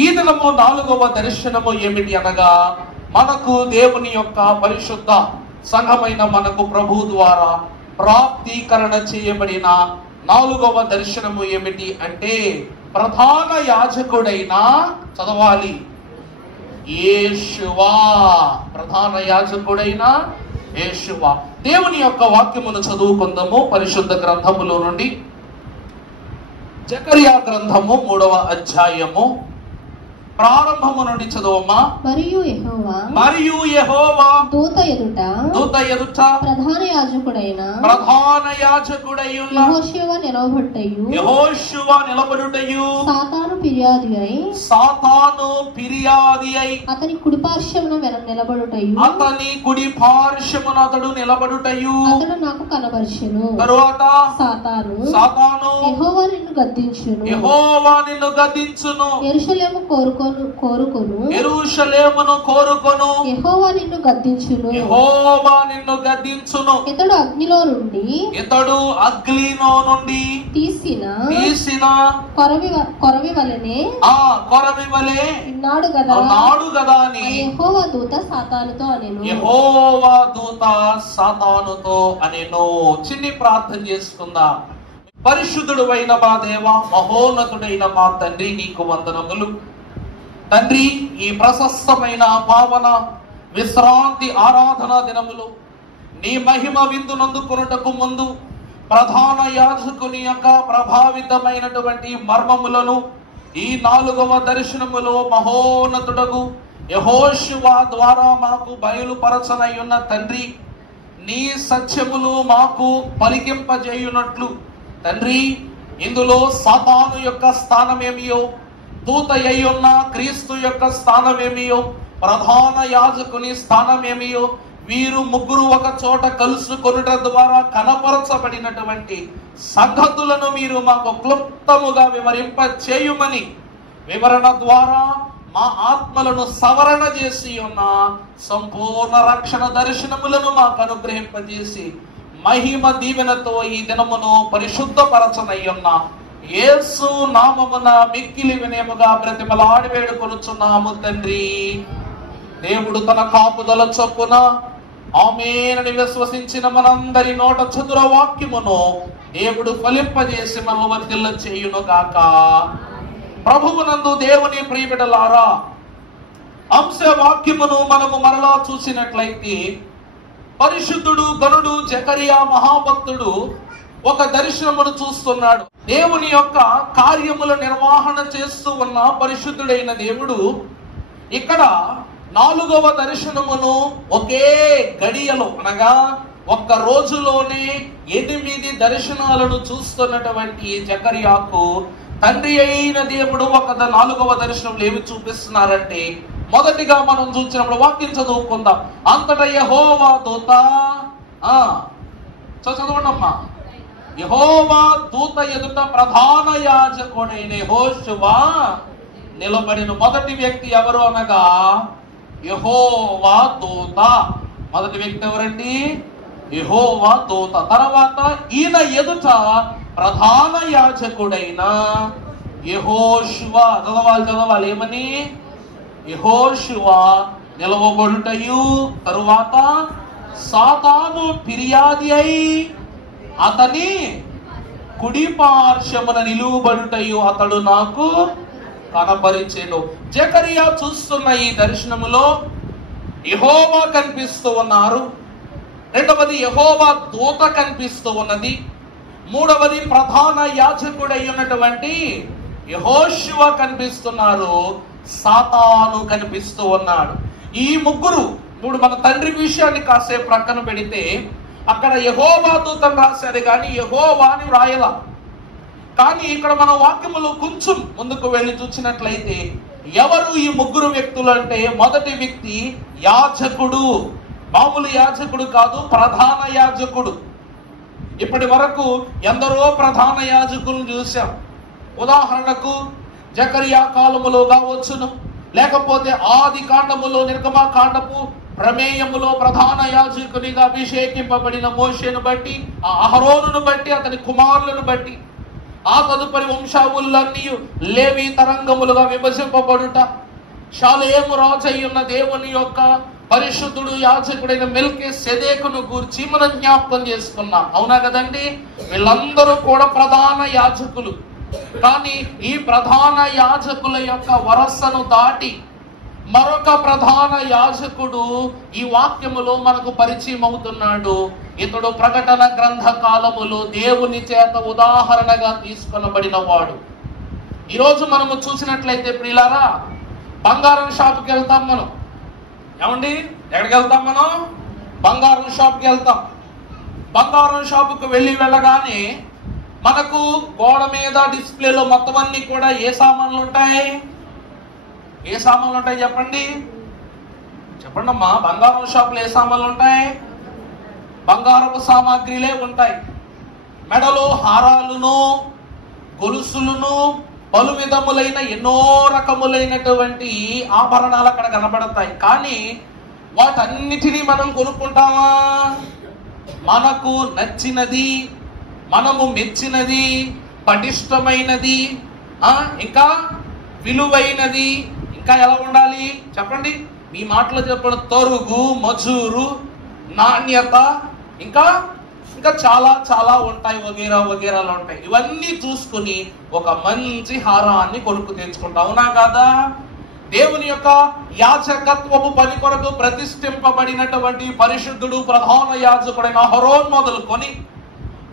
ఈ దినము 4వ దర్శనము ఏమిటి అనగా, మనకు దేవుని యొక్క పరిశుద్ధ సంఘమైన మనకు ప్రభు ద్వారా ప్రాప్తీకరణ చేయబడిన 4వ దర్శనము ఏమిటి అంటే, ప్రధాన యాజకుడైన, చదవాలి, యేషువా. ప్రధాన యాజకుడైన యేషువా. దేవుని యొక్క వాక్యమును చదువుకుందాము పరిశుద్ధ గ్రంథములో నుండి. జకర్యా గ్రంథము 3వ అధ్యాయము ప్రారంభము నుండి చదువమ్మా. మరియు యెహోవా దూత ఎదుట ప్రధాన యాజకుడైన యెహోషువ నిలబడుటయు సాతాను ఫిర్యాది అయి అతని కుడి పార్శ్వమున అతడు నిలబడుటయు అతడు నాకు కనబరచెను. తరువాత సాతాను యెహోవా నిన్ను గద్దించును, యెరూషలేమును కోరుకొను, యెహోవా నిన్ను గద్దించును. ఇతడు అగ్నిలో నుండి తీసిన కొరవి వలె ఉన్నాడు గదా అని యెహోవా దూత సాతానుతో అనెను. చిన్ని ప్రార్థన చేసుకుందాం. పరిశుద్ధుడు అయిన మా దేవ, మహోన్నతుడైన మా తండ్రి, నీకు వందనములు. తండ్రి, ఈ ప్రశస్తమైన పావన విశ్రాంతి ఆరాధన దినములు నీ మహిమ విందునందుకొనుటకు ముందు ప్రధాన యాజకుని యొక్క ప్రభావితమైనటువంటి మర్మములను ఈ 4వ దర్శనములో మహోన్నతుడగు యెహోషువ ద్వారా మాకు బయలుపరచనయ్యున్న తండ్రి, నీ సత్యములు మాకు పలికింపజేయునట్లు తండ్రి, ఇందులో సాతాను యొక్క స్థానమేమియో, దూత అయ్యున్న క్రీస్తు యొక్క స్థానమేమియో, ప్రధాన యాజకుని స్థానమేమియో, వీరు ముగ్గురు ఒక చోట కలుసుకొనుట ద్వారా కనపరచబడినటువంటి సంగతులను మీరు మాకు క్లుప్తముగా వివరింప చేయుమని, వివరణ ద్వారా మా ఆత్మలను సవరణ చేసి ఉన్న సంపూర్ణ రక్షణ దర్శనములను మాకు అనుగ్రహింపజేసి మహిమ దీవెనతో ఈ దినమును పరిశుద్ధపరచనయ్యున్న యేసు నామమున మిక్కిలి వినయముగా బ్రతిమలాడి వేడుకొనుచున్నాము తండ్రి. దేవుడు తన కాపుదల చొప్పున ఆమేనని విశ్వసించిన మనందరి నోట చతుర వాక్యమును దేవుడు ఫలింపజేసి మనల్ని వర్ధిల్ల చేయును గాక. ప్రభువునందు దేవుని ప్రియబిడ్డలారా, అంశ వాక్యమును మనము మరలా చూసినట్లయితే, పరిశుద్ధుడు గనుడు జకర్యా మహాభక్తుడు ఒక దర్శనమును చూస్తున్నాడు. దేవుని యొక్క కార్యముల నిర్వహణ చేస్తూ ఉన్న పరిశుద్ధుడైన దేవుడు ఇక్కడ 4వ దర్శనమును ఒకే గడియలో, అనగా ఒక్క రోజులోనే 8 దర్శనాలను చూస్తున్నటువంటి జకర్యాకు తండ్రి అయిన దేవుడు ఒక 4వ దర్శనంలో ఏమి చూపిస్తున్నారంటే, మొదటిగా మనం చూసినప్పుడు వాక్యం చదువుకుందాం. అంతటా యెహోవా దూత, చదవండమ్మా. యెహోవా దూత ఎదుట ప్రధాన యాజకుడైన యెహోషువ నిలబడిన. మొదటి వ్యక్తి ఎవరు అనగా యెహోవా దూత. మొదటి వ్యక్తి ఎవరండి? యెహోవా దూత. తర్వాత ఈయన ఎదుట ప్రధాన యాజకుడైన యెహోషువ, చదవాలి ఏమని? యెహోషువ నిలవబడుటయు, తరువాత సాతాను ఫిర్యాది అయి అతని కుడి పార్శ్వమున నిలువబడుటయు అతడు నాకు కనపరిచెను. జకర్యా చూస్తున్న ఈ దర్శనములో యెహోవా కనిపిస్తూ ఉన్నారు. రెండవది యెహోవా దూత కనిపిస్తూ ఉన్నది. మూడవది ప్రధాన యాజకుడై ఉన్నటువంటి యెహోషువ కనిపిస్తున్నారు. సాతాను కనిపిస్తూ ఉన్నాడు. ఈ ముగ్గురు మన తండ్రి విషయాన్ని కాసేపు ప్రక్కన పెడితే, అక్కడ యెహోవా దూతను రాశారు కానీ యెహోవాని వ్రాయలా. కానీ ఇక్కడ మన వాక్యములు కొంచెం ముందుకు వెళ్ళి చూసినట్లయితే, ఎవరు ఈ ముగ్గురు వ్యక్తులు అంటే, మొదటి వ్యక్తి యాజకుడు. మామూలు యాజకుడు కాదు, ప్రధాన యాజకుడు. ఇప్పటి వరకు ఎందరో ప్రధాన యాజకులను చూశాం. ఉదాహరణకు జకర్యా కాలములో కావచ్చును, లేకపోతే ఆది కాండములో నిర్గమకాండపు ప్రమేయములో ప్రధాన యాజకునిగా అభిషేకింపబడిన మోషేను బట్టి, ఆ అహరోనును బట్టి, అతని కుమారులను బట్టి, ఆ తదుపరి వంశావులన్నీ లేవి తరంగములుగా విభజింపబడుట, షాలేము రాజయ్యున్న దేవుని యొక్క పరిశుద్ధుడు యాజకుడైన మెల్కీసెదెకును గూర్చి మనం జ్ఞాపకం చేసుకున్నాం. అవునా కదండి? వీళ్ళందరూ కూడా ప్రధాన యాజకులు. కానీ ఈ ప్రధాన యాజకుల యొక్క వరసను దాటి మరొక ప్రధాన యాజకుడు ఈ వాక్యములో మనకు పరిచయం అవుతున్నాడు. ఇతడు ప్రకటన గ్రంథ కాలములో దేవుని చేత ఉదాహరణగా తీసుకొనబడిన వాడు. ఈరోజు మనము చూసినట్లయితే ప్రియులారా, బంగారం షాపుకి వెళ్తాం మనం. ఏమండి, ఎక్కడికి వెళ్తాం మనం? బంగారం షాప్కి వెళ్తాం. బంగారం షాపుకి వెళ్ళగానే మనకు గోడ మీద డిస్ప్లేలో మొత్తం అన్ని కూడా ఏ సామాన్లు ఉంటాయి? ఏ సామాన్లు ఉంటాయి చెప్పండి? చెప్పండి అమ్మా. బంగారం షాపులో ఏ సామాన్లు ఉంటాయి? బంగారపు సామాగ్రిలే ఉంటాయి. మెడలో హారాలును, గొలుసులను, పలు విధములైన ఎన్నో రకములైనటువంటి ఆభరణాలు అక్కడ కనబడతాయి. కానీ వాటన్నిటినీ మనం కొనుక్కుంటామా? మనకు నచ్చినది, మనము మెచ్చినది, పటిష్టమైనది, ఇంకా విలువైనది, ఇంకా ఎలా ఉండాలి చెప్పండి? మీ మాటలో చెప్పడం తరుగు, మజూరు, నాణ్యత, ఇంకా చాలా చాలా ఉంటాయి, వగేరా వగేరాలు ఉంటాయి. ఇవన్నీ చూసుకుని ఒక మంచి హారాన్ని కొనుక్కు తెచ్చుకుంటాం. అవునా కాదా? దేవుని యొక్క యాజకత్వము పని కొరకు ప్రతిష్ఠింపబడినటువంటి పరిశుద్ధుడు ప్రధాన యాజకుడైన అహరోన్ మొదలుకొని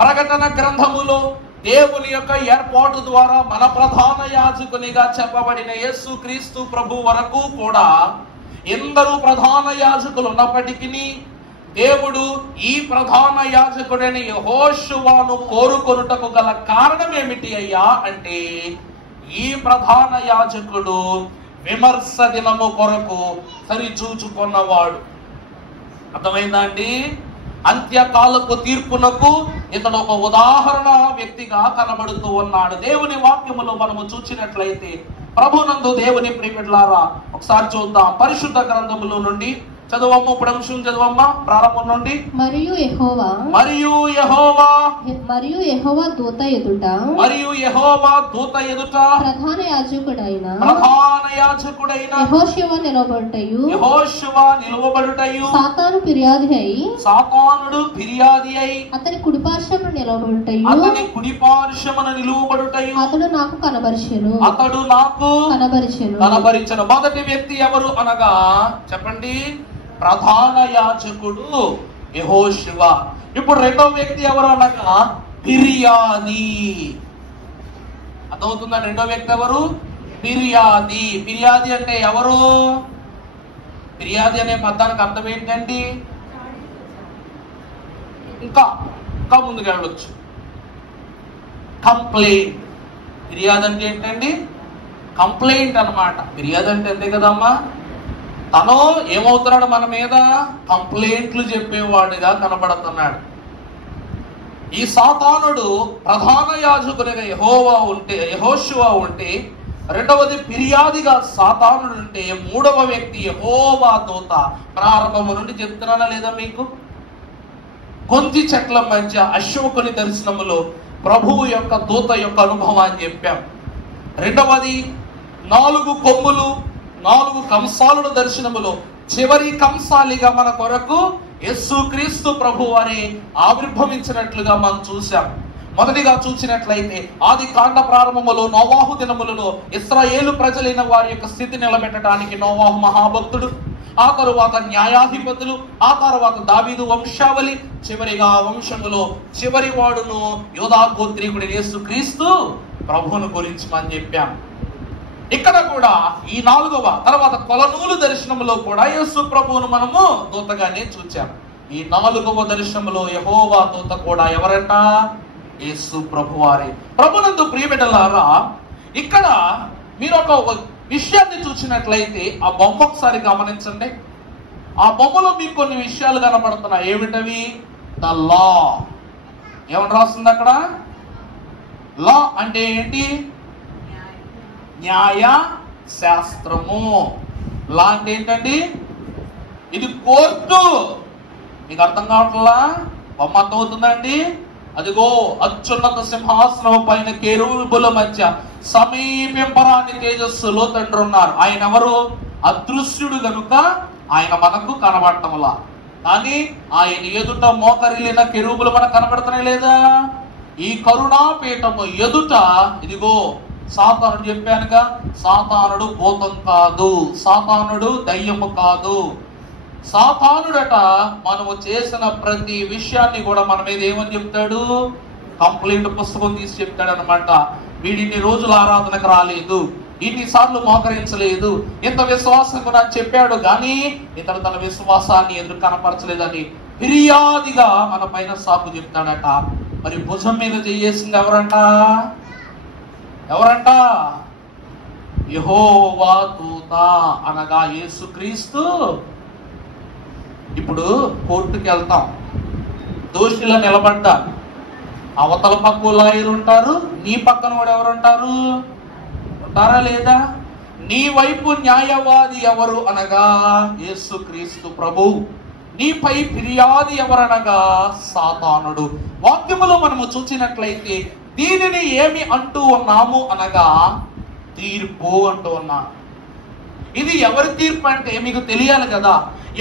ప్రకటన గ్రంథములో దేవుని యొక్క ఏర్పాటు ద్వారా మన ప్రధాన యాజకునిగా చెప్పబడిన యేసు క్రీస్తు ప్రభు వరకు కూడా ఎందరూ ప్రధాన యాజకులు ఉన్నప్పటికీ దేవుడు ఈ ప్రధాన యాజకుడైన యెహోషువను కోరుకొనుటకు గల కారణం ఏమిటి అయ్యా అంటే, ఈ ప్రధాన యాజకుడు విమర్శ దినము కొరకు సరిచూచుకున్నవాడు. అర్థమైందా అండి? అంత్యకాలపు తీర్పునకు ఇతడు ఒక ఉదాహరణ వ్యక్తిగా కనబడుతూ ఉన్నాడు. దేవుని వాక్యములో మనము చూసినట్లయితే ప్రభునందు దేవుని ప్రియమిట్లారా, ఒకసారి చూద్దాం. పరిశుద్ధ గ్రంథములో నుండి చదవమ్మ. ఇప్పుడు అంశం చదవమ్మ ప్రారంభం నుండి. మరియు యెహోవా దూత ఎదుట ప్రధాన యాజకుడైన యెహోషువ నిలవబడుటయు సాతానుడు ఫిర్యాది అయి అతని కుడిపార్శ్వమున నిలువబడుటయు అతడు నాకు కనబరిచెను. మొదటి వ్యక్తి ఎవరు అనగా చెప్పండి? ప్రధాన యాజకుడు యెహోషువ. ఇప్పుడు రెండవ వ్యక్తి ఎవరు అనగా ఫిర్యాది. అర్థమవుతుందా? రెండో వ్యక్తి ఎవరు? ఫిర్యాది. ఫిర్యాది అంటే ఎవరు? ఫిర్యాది అనే పదానికి అర్థం ఏంటండి? ఇంకా ముందుకు వెళ్ళొచ్చు. కంప్లైంట్. ఫిర్యాదు అంటే ఏంటండి? కంప్లైంట్ అన్నమాట. ఫిర్యాదు అంటే అంతే కదమ్మా. తను ఏమవుతున్నాడు? మన మీద కంప్లైంట్లు చెప్పేవాడిగా కనబడుతున్నాడు. ఈ సాతానుడు ప్రధాన యాజకునిగా యెహోషువ ఉంటే, రెండవది ఫిర్యాదిగా సాతానుడు ఉంటే, మూడవ వ్యక్తి యెహోవా దూత. ప్రారంభము నుండి చెప్తున్నానా లేదా మీకు? కొంది చెట్ల మధ్య అశోకుని దర్శనములో ప్రభువు యొక్క దూత యొక్క అనుభవాన్ని చెప్పాం. రెండవది 4 కొమ్ములు 4 కంసాలుల దర్శనములో చివరి కంసాలిగా మన కొరకు యేసుక్రీస్తు ప్రభు వారి ఆవిర్భవించినట్లుగా మనం చూసాం. మొదటిగా చూసినట్లయితే ఆది కాండ ప్రారంభములో నోవాహు దినములలో ఇశ్రాయేలు ప్రజలైన వారి యొక్క స్థితి నిలబెట్టడానికి నోవాహు మహాభక్తుడు, ఆ తరువాత న్యాయాధిపతులు, ఆ తర్వాత దావీదు వంశావళి, చివరిగా వంశములో చివరి వాడును యోధా గోత్రీకుడి యేసుక్రీస్తు ప్రభువును గురించి మనం చెప్పాం. ఇక్కడ కూడా ఈ 4వ తర్వాత కొలనూలు దర్శనములో కూడా యేసు ప్రభువును మనము దూతగానే చూచాం. ఈ 4వ దర్శనములో యెహోవా దూత కూడా ఎవరంట? యేసు ప్రభువారే. ప్రభునందు ప్రియబిడ్డలారా, ఇక్కడ మీరు ఒక విషయాన్ని చూసినట్లయితే ఆ బొమ్మ ఒకసారి గమనించండి. ఆ బొమ్మలో మీకు కొన్ని విషయాలు కనబడుతున్నాయి. ఏమిటవి? The law. ఏమని రాస్తుంది అక్కడ? లా అంటే ఏంటి? న్యాయ శాస్త్రము. లా అంటే ఏంటండి? ఇది కోర్టు. మీకు అర్థం కావట్లా? బొమ్మ అర్థమవుతుందండి? అదిగో అత్యున్నత సింహాసనం పైన కెరూబుల మధ్య సమీపింపరాని తేజస్సులో తండ్రి ఉన్నారు. ఆయన ఎవరు? అదృశ్యుడు గనుక ఆయన మనకు కనబడటంలా, కానీ ఆయన ఎదుట మోకరిల్లిన కెరూబులు మనకు కనబడుతున్నాయి లేదా? ఈ కరుణాపీఠము ఎదుట ఇదిగో సాతానుడు, చెప్పానుగా, సాతానుడు భూతం కాదు, సాతానుడు దయ్యము కాదు. సాతానుడట మనము చేసిన ప్రతి విషయాన్ని కూడా మన మీద ఏమని చెప్తాడు? కంప్లైంట్ పుస్తకం తీసి చెప్తాడు అనమాట. వీడిన్ని రోజులు ఆరాధనకు రాలేదు, ఇన్నిసార్లు మోకరించలేదు, ఇంత విశ్వాసం కూడా చెప్పాడు, కానీ ఇతడు తన విశ్వాసాన్ని ఎదురు కనపరచలేదని ఫిర్యాదిగా మన పైన సాకు చెప్తాడట. మరి భుజం మీద చేసింది ఎవరంట? ఎవరంట? యెహోవా దూత అనగా యేసుక్రీస్తు. ఇప్పుడు కోర్టుకి వెళ్తాం, దోషిలా నిలబడ్డా, అవతల పక్క లాయర్ ఉంటారు, నీ పక్కన కూడా ఎవరు ఉంటారు? ఉంటారా లేదా? నీ వైపు న్యాయవాది ఎవరు అనగా యేసుక్రీస్తు ప్రభు. నీపై ఫిర్యాది ఎవరనగా సాతానుడు. వాక్యములో మనము చూసినట్లయితే దీనిని ఏమి అంటూ ఉన్నాము అనగా తీర్పు అంటూ ఉన్నాం. ఇది ఎవరి తీర్పు అంటే మీకు తెలియాలి కదా.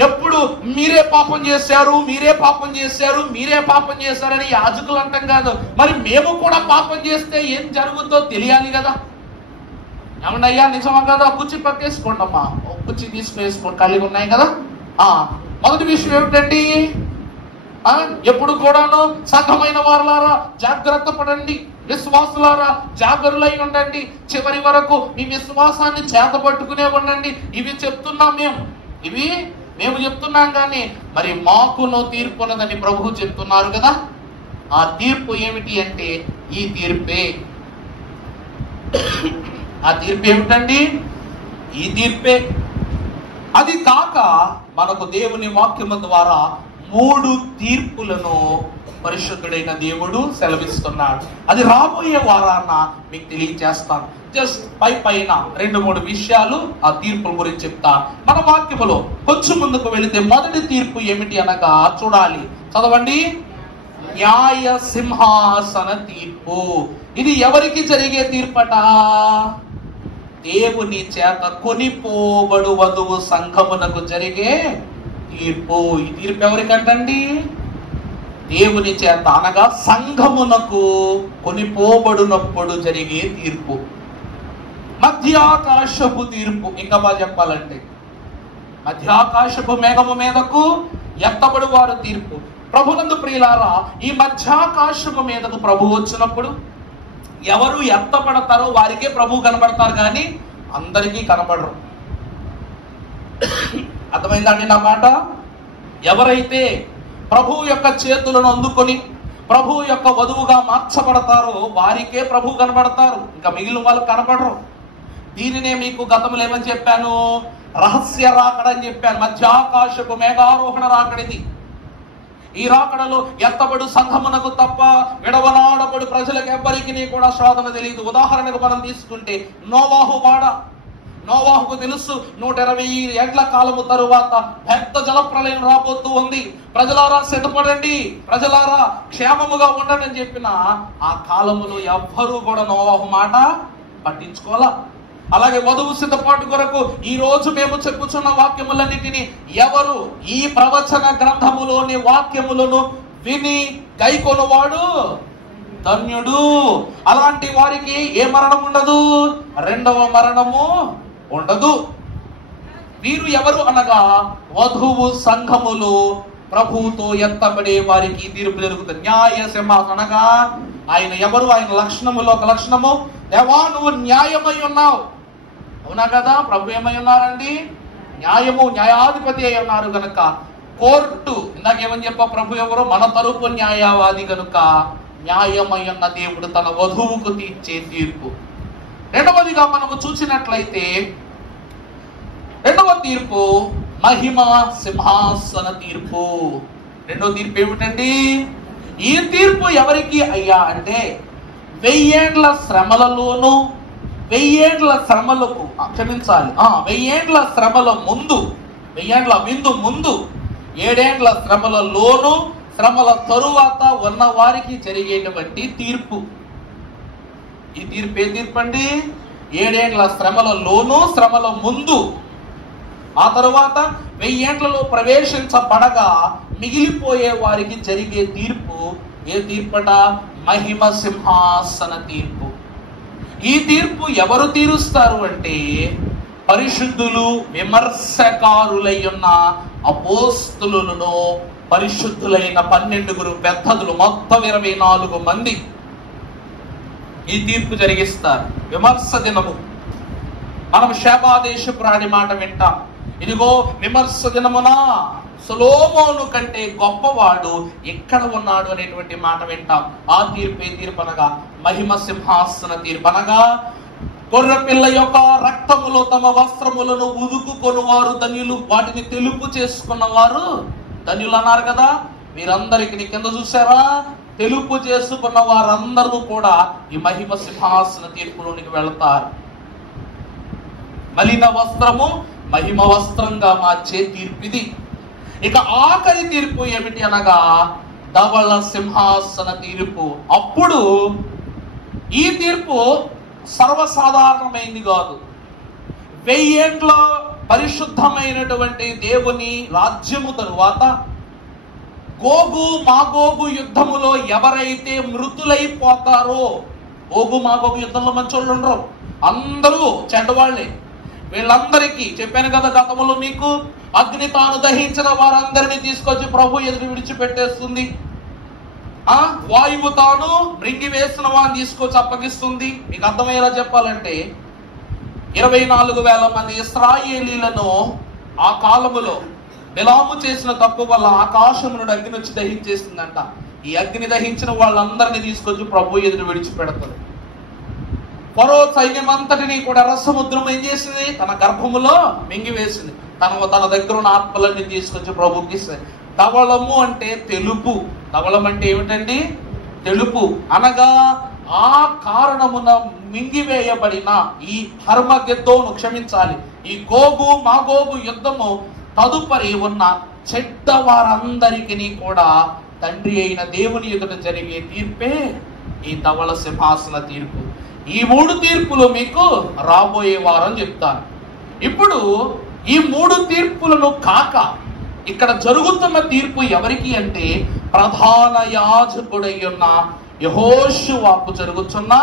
ఎప్పుడు మీరే పాపం చేశారు, మీరే పాపం చేశారు, మీరే పాపం చేశారని యాజకులు అంటాం కాదు. మరి మేము కూడా పాపం చేస్తే ఏం జరుగుతుందో తెలియాలి కదా. ఏమన్నయ్యా నిజమా కదా? కుర్చీ పక్కేసుకోండి అమ్మా, కుర్చీ తీసుకువేసుకోండి, ఖాళీగా ఉన్నాయి కదా. మొదటి విషయం ఏమిటండి? ఎప్పుడు కూడాను సంఘమైన వారులారా జాగ్రత్త పడండి, విశ్వాసులారా జాగరులై ఉండండి, చివరి వరకు మీ విశ్వాసాన్ని చేతపట్టుకునే ఉండండి. ఇవి చెప్తున్నాం మేము చెప్తున్నాం, కానీ మరి మాకును తీర్పు ఉన్నదని ప్రభువు చెప్తున్నారు కదా. ఆ తీర్పు ఏమిటి అంటే ఈ తీర్పే. ఆ తీర్పు ఏమిటండి? ఈ తీర్పే. అది కాక మనకు దేవుని వాక్యము ద్వారా 3 తీర్పులను పరిశుద్ధుడైన దేవుడు సెలవిస్తున్నాడు. అది రాబోయే వారాన మీకు తెలియజేస్తాను. జస్ట్ పైన 2-3 విషయాలు ఆ తీర్పుల గురించి చెప్తా. మన వాక్యములో కొంచెం ముందుకు వెళితే మొదటి తీర్పు ఏమిటి అనగా చూడాలి, చదవండి. న్యాయ సింహాసన తీర్పు. ఇది ఎవరికి జరిగే తీర్పట? దేవుని చేత కొనిపోబడు వధువు సంఘమునకు జరిగే తీర్పు. ఈ తీర్పు ఎవరికంటండి? దేవుని చేత అనగా సంఘమునకు కొనిపోబడినప్పుడు జరిగే తీర్పు. మధ్యాకాశపు తీర్పు. ఇంకా బాగా చెప్పాలంటే మధ్యాకాశపు మేఘము మీదకు ఎత్తబడి వారు తీర్పు. ప్రభునందు ప్రియులారా, ఈ మధ్యాకాశపు మీదకు ప్రభు వచ్చినప్పుడు ఎవరు ఎత్తపడతారో వారికే ప్రభు కనబడతారు, కానీ అందరికీ కనబడరు. అర్థమైందండి నా మాట? ఎవరైతే ప్రభు యొక్క చేతులను అందుకొని ప్రభు యొక్క వధువుగా మార్చబడతారో వారికే ప్రభు కనబడతారు, ఇంకా మిగిలిన వాళ్ళు కనబడరు. దీనినే మీకు గతంలో ఏమని చెప్పాను? రహస్య రాకడని చెప్పాను. మధ్యాకాశపు మేఘారోహణ రాకడిది. ఈ రాకడలో ఎత్తబడు సంఘమునకు తప్ప విడవనాడబడు ప్రజలకు ఎవ్వరికి కూడా శోధన తెలియదు. ఉదాహరణకు మనం తీసుకుంటే నోవాహుకు తెలుసు 120 ఏళ్ల కాలము తరువాత పెద్ద జలప్రలయం రాబోతూ ఉంది, ప్రజలారా సిద్ధపడండి, ప్రజలారా క్షేమముగా ఉండండి అని చెప్పిన ఆ కాలములో ఎవ్వరూ కూడా నోవాహు మాట పట్టించుకోవాలా. అలాగే వధువు సిద్ధపాటు కొరకు ఈ రోజు మేము చెప్పుచున్న వాక్యములన్నిటినీ ఎవరు ఈ ప్రవచన గ్రంథములోని వాక్యములను విని గైకొనువాడు ధన్యుడు. అలాంటి వారికి ఏ మరణం ఉండదు, రెండవ మరణము ఉండదు. వీరు ఎవరు అనగా వధువు సంఘములు ప్రభువుతో ఎత్తబడే వారికి తీర్పు జరుగుతుంది. న్యాయ సింహాసనం అనగా ఆయన ఎవరు? ఆయన లక్షణములో ఒక లక్షణము, దేవా నువ్వు న్యాయమై ఉన్నావు. అవునా కదా? ప్రభు ఏమై ఉన్నారండి? న్యాయాధిపతి అయి ఉన్నారు కనుక కోర్టు. ఇందాకేమని చెప్పా? ప్రభు ఎవరు? మన తరపు న్యాయవాది కనుక న్యాయమై ఉన్న దేవుడు తన వధువుకు తీర్చే తీర్పు. రెండవదిగా మనము చూసినట్లయితే రెండవ తీర్పు మహిమ సింహాసన తీర్పు. రెండవ తీర్పు ఏమిటండి? ఈ తీర్పు ఎవరికి అయ్యా అంటే 1000 ఏండ్ల శ్రమలలోను 1000 ఏండ్ల శ్రమలకు 1000 ఏండ్ల శ్రమల ముందు 1000 ఏండ్ల విందు ముందు 7 ఏండ్ల శ్రమలలోను శ్రమల తరువాత ఉన్న వారికి జరిగేటువంటి తీర్పు. ఈ తీర్పు ఏ తీర్పు అండి? 7 ఏండ్ల శ్రమలలోనూ శ్రమల ముందు, ఆ తరువాత 1000 ఏండ్లలో ప్రవేశించబడగా మిగిలిపోయే వారికి జరిగే తీర్పు. ఏ తీర్పట? మహిమ సింహాసన తీర్పు. ఈ తీర్పు ఎవరు తీరుస్తారు అంటే పరిశుద్ధులు, విమర్శకారులై ఉన్న అపోస్తలులను, పరిశుద్ధులైన 12 పెద్దలు, మొత్తం 24 మంది ఈ తీర్పు జరిగిస్తారు. విమర్శ దినము. మనం శేబాదేశపు రాణి మాట వింటాం. ఇదిగో విమర్శ దినమున సొలొమోను కంటే గొప్పవాడు ఎక్కడ ఉన్నాడు అనేటువంటి మాట వింటాం. ఆ తీర్పు ఏ తీర్పు అనగా మహిమ సింహాసన తీర్పు. అనగా గొర్రెపిల్ల యొక్క రక్తములో తమ వస్త్రములను ఉదుకుకొనువారు ధన్యులు, వాటిని తెలుపు చేసుకున్నవారు ధన్యులు అన్నారు కదా. మీరందరికి కింద చూసారా? తెలుపు చేసుకున్న వారందరూ కూడా ఈ మహిమ సింహాసన తీర్పులోనికి వెళతారు. మలిన వస్త్రము మహిమ వస్త్రంగా మార్చే తీర్పు ఇది. ఇక ఆఖరి తీర్పు ఏమిటి అనగా ధవళ సింహాసన తీర్పు. అప్పుడు ఈ తీర్పు సర్వసాధారణమైంది కాదు. 1000 ఏండ్ల పరిశుద్ధమైనటువంటి దేవుని రాజ్యము తరువాత గోగు మాగోగు యుద్ధములో ఎవరైతే మృతులైపోతారో, గోగు మాగోగు యుద్ధంలో మంచోళ్ళు ఉండరు, అందరూ చెడ్డవాళ్లే. వీళ్ళందరికీ చెప్పాను కదా గతంలో మీకు, అగ్ని తాను దహించిన వారందరినీ తీసుకొచ్చి ప్రభు ఎదురు విడిచిపెట్టేస్తుంది. వాయువు తాను మృంగి వేసిన వారిని తీసుకొచ్చి అప్పగిస్తుంది. మీకు అర్థమయ్యేలా చెప్పాలంటే 24,000 మంది ఇశ్రాయేలీలను ఆ కాలములో బిలాము చేసిన తప్పు వల్ల ఆకాశం నుండి అగ్ని వచ్చి దహించేసిందంట. ఈ అగ్ని దహించిన వాళ్ళందరినీ తీసుకొచ్చి ప్రభు ఎదురు విడిచిపెడతారు. ఫరో సైన్యమంతటిని కూడా రసముద్రం ఏం చేసింది? తన గర్భములో మింగివేసింది. తన దగ్గర ఉన్న ఆత్మలన్నీ తీసుకొచ్చి ప్రభుకి ఇస్తాయి. ధవళము అంటే తెలుపు. ధవళం అంటే ఏమిటండి? తెలుపు. అనగా ఆ కారణమున మింగివేయబడిన ఈ హర్మగెద్దోను, క్షమించాలి, ఈ గోగు మాగోగు యుద్ధము తదుపరి ఉన్న చెడ్డ వారందరికీ కూడా తండ్రి అయిన దేవుని ఎదుట జరిగే తీర్పే ఈ ధవళ సింహాసన తీర్పు. ఈ 3 తీర్పులు మీకు రాబోయే వారం చెప్తాను. ఇప్పుడు ఈ 3 తీర్పులను కాక ఇక్కడ జరుగుతున్న తీర్పు ఎవరికి అంటే ప్రధాన యాజకుడై ఉన్న యెహోషువకు జరుగుతున్న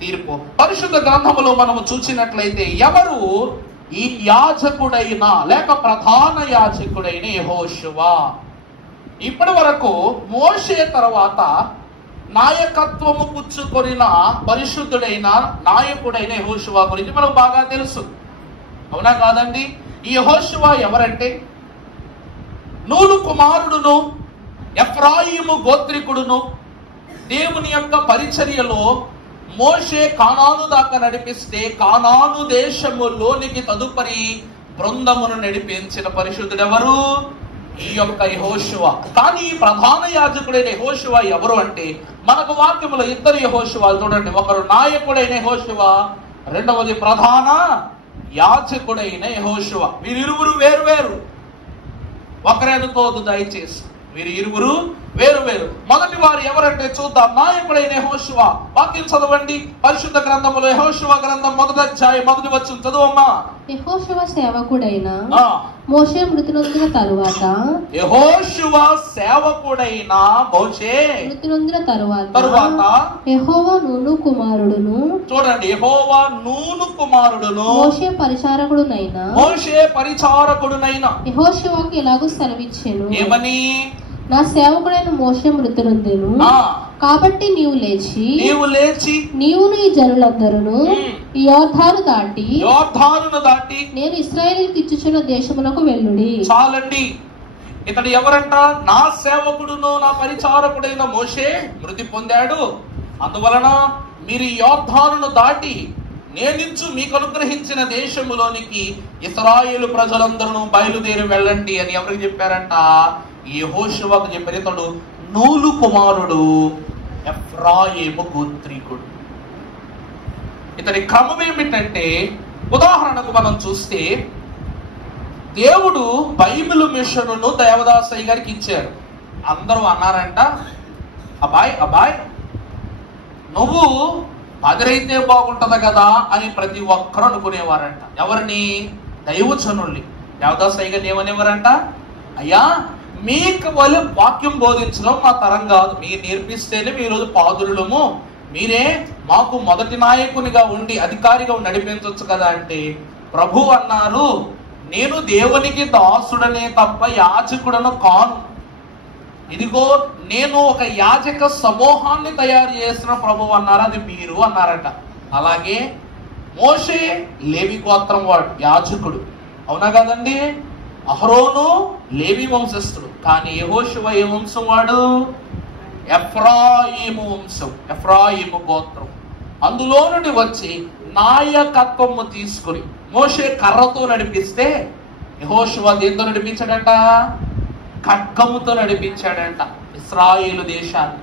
తీర్పు. పరిశుద్ధ గ్రంథములో మనము చూసినట్లయితే ఎవరు ఈ యాజకుడైన లేక ప్రధాన యాజకుడైన యెహోషువ? ఇప్పటి వరకు మోషే తర్వాత నాయకత్వము పుచ్చుకొనిన పరిశుద్ధుడైన నాయకుడైన యెహోషువ గురించి మనకు బాగా తెలుసు, అవునా కాదండి? ఈ యెహోషువ ఎవరంటే నూను కుమారుడును, ఎఫ్రాయిము గోత్రికుడును, దేవుని యొక్క పరిచర్యలో మోషే కానాను దాకా నడిపిస్తే కానాను దేశములోనికి తదుపరి బృందమును నడిపించిన పరిశుద్ధుడు ఎవరు? ఈ యొక్క యెహోషువ. కానీ ప్రధాన యాజకుడైన యెహోషువ ఎవరు అంటే మనకు వాక్యములో 2 యెహోషువలు చూడండి. ఒకరు నాయకుడైన యెహోషువ, రెండవది ప్రధాన యాజకుడైన యెహోషువ. వీరిరువురు వేరు వేరు. ఒకరే అనుకోవద్దు దయచేసి, వీరిరువురు వేరు వేరు. మొదటి వారు ఎవరంటే చూద్దాం. నాయకుడైన యెహోషువ. వాక్యం చదవండి పరిశుద్ధ గ్రంథములో. యెహోషువ గ్రంథం 1వ అధ్యాయం 1వ వచనం చదువమ్మా. యెహోషువ సేవకుడైన మోషే మృతి నొందిన తరువాత, యెహోషువ సేవకుడైన మోషే మృతి నొందిన తరువాత యెహోవా నూను కుమారుడును, చూడండి, యెహోవా నూను కుమారుడును మోషే పరిచారకుడునైన యెహోషువకు ఇలాగూ సెలవిచ్చెను. ఏమని? నా సేవకుడైన మోషే మృతి నొందెను, కాబట్టి నీవు లేచి నీవును ఈ జనులందరూ ఈ యోర్దాను దాటి నేను ఇశ్రాయేలుకు ఇచ్చుచున్న దేశమునకు వెళ్ళుడి. చాలండి. ఇతడు ఎవరంట? నా సేవకుడును నా పరిచారకుడైన మోషే మృతి పొందాడు. అందువలన మీరు ఈ యోర్దానును దాటి నేనిచ్చు మీకు అనుగ్రహించిన దేశములోనికి ఇశ్రాయేలు ప్రజలందరూ బయలుదేరి వెళ్ళండి అని ఎవరికి చెప్పారంట? యెహోషువకు చెప్పారు. ఇతడు నూను కుమారుడు, ఎఫ్రాయిము గోత్రీకుడు. ఇతని క్రమం ఏమిటంటే, ఉదాహరణకు మనం చూస్తే దేవుడు బైబిల్ మిషన్ను దేవదాసయ్య గారికి ఇచ్చారు. అందరూ అన్నారంట, అబ్బాయ్ నువ్వు పదిరైతే బాగుంటది కదా అని ప్రతి ఒక్కరు అనుకునేవారంట. ఎవరిని? దైవజనుల్ని. దేవదాసయ్య గారిని ఏమనేవారంట? అయ్యా, మీకు వాళ్ళు వాక్యం బోధించడం మా తరం కాదు, మీరు నేర్పిస్తేనే మీ రోజు పాదులము, మీరే మాకు మొదటి నాయకునిగా ఉండి అధికారిగా నడిపించవచ్చు కదా అంటే ప్రభు అన్నారు, నేను దేవునికి దాసుడనే తప్ప యాజకుడను కాను. ఇదిగో నేను ఒక యాజక సమూహాన్ని తయారు చేసిన ప్రభు అన్నారు, అది మీరు అన్నారట. అలాగే మోషే లేవి గోత్రం వాడు, యాజకుడు, అవునా కదండి? అహరోను లేవి వంశస్థుడు. కానీ యెహోషువ ఏ వంశం వాడు? ఎఫ్రాయిము వంశం, ఎఫ్రాయిము గోత్రం. అందులో నుండి వచ్చి నాయకత్వము తీసుకుని మోషే కర్రతో నడిపిస్తే యెహోషువ దేంతో నడిపించాడంట? ఖడ్గముతో నడిపించాడంట ఇశ్రాయేలు దేశాన్ని.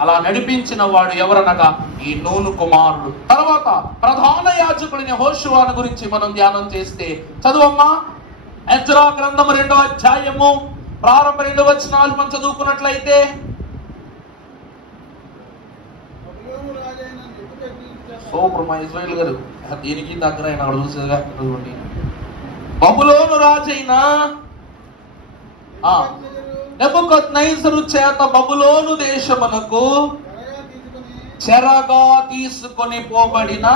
అలా నడిపించిన వాడు ఎవరనగా ఈ నూను కుమారుడు. తర్వాత ప్రధాన యాజకుడిని యెహోషువను గురించి మనం ధ్యానం చేస్తే చదువమ్మా. ఎజ్రా గ్రంథం 2వ అధ్యాయము ప్రారంభ 2వ వచనాలు మనం చదువుకున్నట్లయితే, సూపర్ మా ఇజ్రాయేల్ గారు దీనికి దగ్గర ఆయన అక్కడ చూసేగా బబులోను రాజైన నెబుకద్నెజరు చేత బబులోను దేశమునకు చెరగా తీసుకొని పోబడిన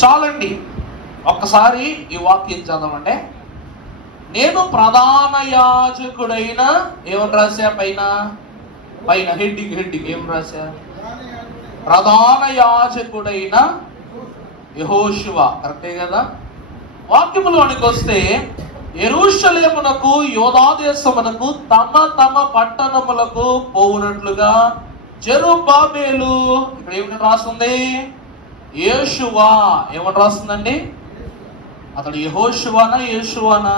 చాలండి, ఒక్కసారి ఈ వాక్యం చదవండి. నేను ప్రధాన యాజకుడైన ఏమని రాశా? పైన హెడ్డింగ్ ఏం రాశా? ప్రధాన యాజకుడైన యెహోషువ. కరెక్టే కదా? వాక్యములోనికి వస్తే యెరూషలేమునకు యూదా దేశమునకు తమ తమ పట్టణములకు పోవునట్లుగా జెరుబ్బాబెలు, ఇక్కడ ఏమని రాస్తుంది? యేషువా. ఏమని రాస్తుందండి? అతడు యెహోషువానా యేషువానా?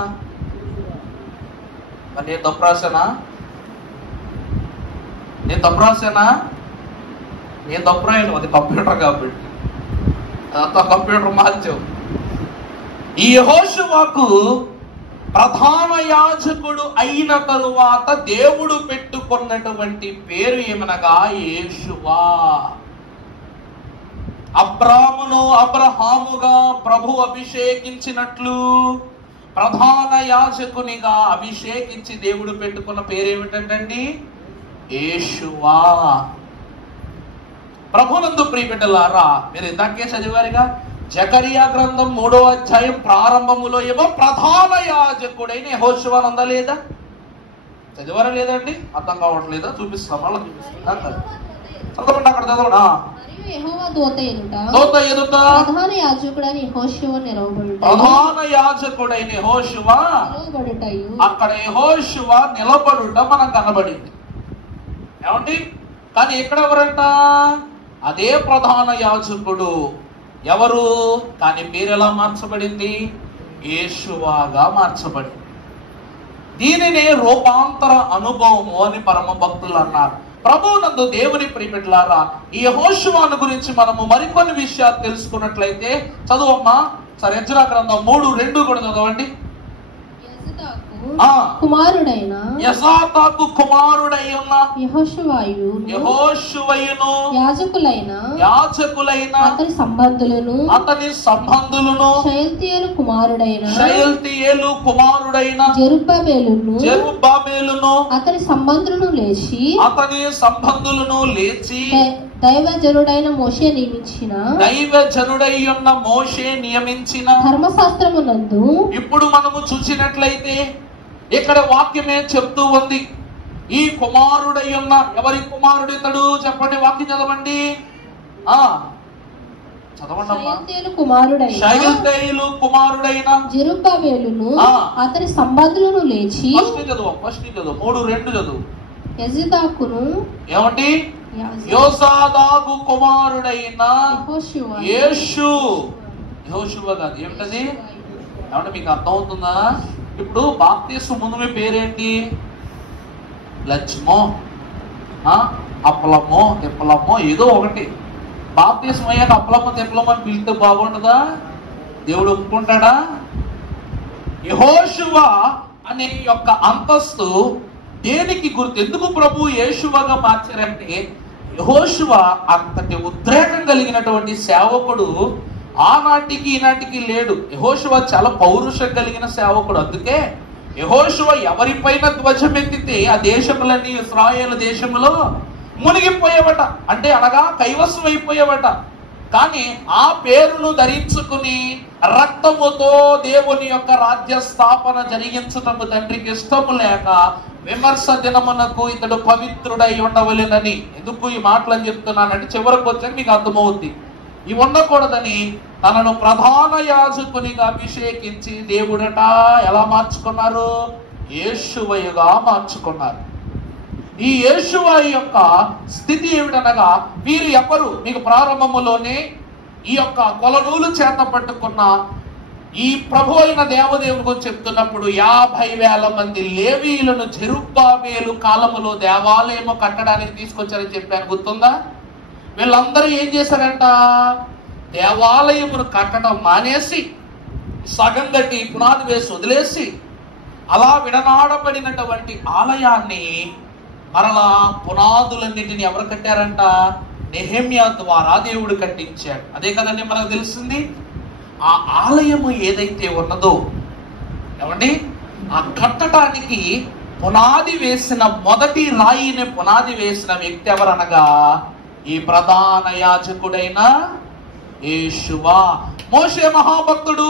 నేను తప్పు రాశానా? నేను తప్పు రాయను, అది కంప్యూటర్ కాబట్టి అంతా కంప్యూటర్ మార్చాం. ఈ యెహోషువకు ప్రధాన యాజకుడు అయిన తరువాత దేవుడు పెట్టుకున్నటువంటి పేరు ఏమనగా యేషువా. అబ్రహాముగా ప్రభు అభిషేకించినట్లు ప్రధాన యాజకునిగా అభిషేకించి దేవుడు పెట్టుకున్న పేరు ఏమిటండి? యేషువా. ప్రభునందు ప్రియబిడ్డలారా, మీరు ఇందాకే చదివారుగా జకరియా గ్రంథం 3వ అధ్యాయం ప్రారంభములో ఏమో ప్రధాన యాజకుడైన యెహోషువ అందలేదా? చదివారా లేదండి? అర్థం కావట్లేదా? చూపిస్తాం, మళ్ళీ చూపిస్తాం. చదవండి, అక్కడ చదవడా. దూత ఎదుట ప్రధాన యాజకుడైన యెహోషువ అక్కడ యెహోషువ నిలబడుట మనకు కనబడింది. ఏమండి? కానీ ఇక్కడ ఎవరంట? అదే ప్రధాన యాజకుడు. ఎవరు? కానీ పేరు ఎలా మార్చబడింది? యేషువాగా మార్చబడింది. దీనినే రూపాంతర అనుభవము అని పరమ భక్తులు అన్నారు. ప్రభువునందు దేవుని ప్రియబిడ్డలారా, ఈ యెహోషువను గురించి మనము మరికొన్ని విషయాలు తెలుసుకున్నట్లయితే చదువమ్మా. సరే, ఎజ్రా గ్రంథం 3:2 కూడా చదవండి. యెజాదాకు కుమారుడైన యెహోషువయును యాజకులైన అతని సంబంధులను షయల్తీయేలు కుమారుడైన జెరుబ్బాబెలును అతని సంబంధులను లేచి దైవజనుడైన మోషే నియమించిన ధర్మశాస్త్రమునందు. ఇప్పుడు మనము చూసినట్లయితే ఇక్కడ వాక్యమే చెప్తూ ఉంది, ఈ కుమారుడయ్యున్న, ఎవరి కుమారుడు ఇతడు చెప్పండి, వాక్యం చదవండి. షయల్తీయేలు కుమారుడైన జెరుబ్బాబెలును అతని సంబంధులను లేచి. ఫస్ట్ చదువు 3:2 చదువు. యెజదాకును ఏమండి? యోసాదాకు కుమారుడైన యెహోషువ కాదు, ఏమిటది? ఏమంటే మీకు అర్థమవుతుందా? ఇప్పుడు బాప్తీసు ముందు మీ పేరేంటి? లచ్చమో అప్పలమ్మో తిప్పలమ్మో ఏదో ఒకటి. బాప్తిస్మం అయ్యాక అప్పలమ్మ తిప్పలమ్మ అని పిలిస్తే బాగుంటుందా? దేవుడు ఒప్పుకుంటాడా? యెహోషువ అనే యొక్క అంతస్తు దేనికి గుర్తు? ఎందుకు ప్రభు యేషువగా మార్చారంటే, యెహోషువ అంతటి ఉద్రేకం కలిగినటువంటి సేవకుడు ఆనాటికి ఈనాటికి లేడు. యెహోషువ చాలా పౌరుషం కలిగిన సేవకుడు. అందుకే యెహోషువ ఎవరిపైన ధ్వజమెత్తితే ఆ దేశములన్నీ ఇశ్రాయేలు దేశములో మునిగిపోయేవట, అంటే అనగా కైవసం అయిపోయేవట. కానీ ఆ పేరును ధరించుకుని రక్తముతో దేవుని యొక్క రాజ్య స్థాపన జరిగించటము తండ్రికి ఇష్టము లేక విమర్శ దినమునకు ఇతడు పవిత్రుడై ఉండవలెనని. ఎందుకు ఈ మాటలు అని చెప్తున్నానంటే, చివరికి వచ్చాక మీకు అర్థమవుద్ది. ఇవి ఉండకూడదని తనను ప్రధాన యాజకునిగా అభిషేకించి దేవుడట ఎలా మార్చుకున్నారు? యేషువయుగా మార్చుకున్నారు. ఈ యేషువ యొక్క స్థితి ఏమిటనగా, వీరు ఎవరు? మీకు ప్రారంభములోనే ఈ యొక్క కొలనూలు చేత పట్టుకున్న ఈ ప్రభు అయిన దేవదేవుని గురించి చెప్తున్నప్పుడు 50,000 మంది లేవీయులను జెరుబ్బాబేలు కాలములో దేవాలయము కట్టడానికి తీసుకొచ్చారని చెప్పాను, గుర్తుందా? వీళ్ళందరూ ఏం చేశారంట? దేవాలయమును కట్టడం మానేసి సగం కట్టి పునాది వేసి వదిలేసి అలా విడనాడబడినటువంటి ఆలయాన్ని మరలా పునాదులన్నింటినీ ఎవరు కట్టారంట? నెహెమ్యా ద్వారా దేవుడు కట్టించాడు. అదే కదండి మనకు తెలిసింది. ఆ ఆలయము ఏదైతే ఉన్నదో ఏమండి, ఆ కట్టడానికి పునాది వేసిన మొదటి రాయిని పునాది వేసిన వ్యక్తి ఎవరనగా ఈ ప్రధాన యాజకుడైన యేషువ. మోషే మహాభక్తుడు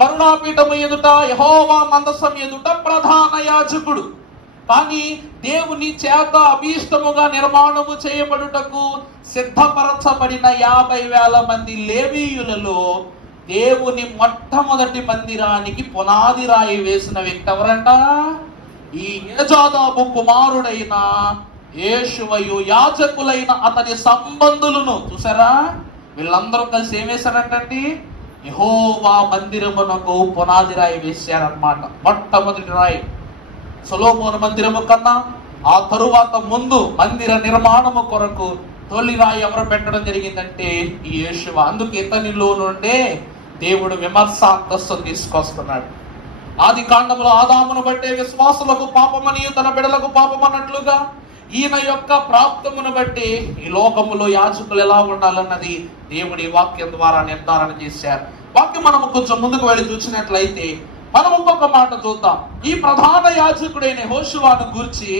కరుణాపీఠము ఎదుట యెహోవా మందసం ఎదుట ప్రధాన యాజకుడు. కానీ దేవుని చేత అభీష్టముగా నిర్మాణము చేయబడుటకు సిద్ధపరచబడిన 50,000 మంది లేవీయులలో దేవుని మొట్టమొదటి మందిరానికి పునాది రాయి వేసిన వ్యక్తి ఎవరంట? ఈ యెహోజాదాకు కుమారుడైన యేషువయు యాజకులైన అతని సంబంధులను. చూసారా, వీళ్ళందరూ కలిసి ఏం వేశారంటండి? యెహోవా మందిరమునకు పునాది రాయి వేశారన్నమాట. మొట్టమొదటి రాయి. సొలొమోను మందిరము కన్నా ఆ తరువాత ముందు మందిర నిర్మాణము కొరకు తొలి రాయి ఎవరు పెట్టడం జరిగిందంటే ఈ యేషువ. అందుకు ఇతనిలో నుండే దేవుడు విమర్శ అంతస్తును తీసుకొస్తున్నాడు. ఆది కాండములో ఆదామును బట్టే విశ్వాసులకు పాపమని తన బిడ్డలకు పాపమన్నట్లుగా ఈయన యొక్క ప్రాప్తమును బట్టి ఈ లోకములో యాజకులు ఎలా ఉండాలన్నది దేవుడి వాక్యం ద్వారా నిర్ధారణ చేశారు. వాక్యం మనము కొంచెం ముందుకు వెళ్ళి చూసినట్లయితే మనం ఇంకొక మాట చూద్దాం. ఈ ప్రధాన యాజకుడైన యెహోషువను గురించి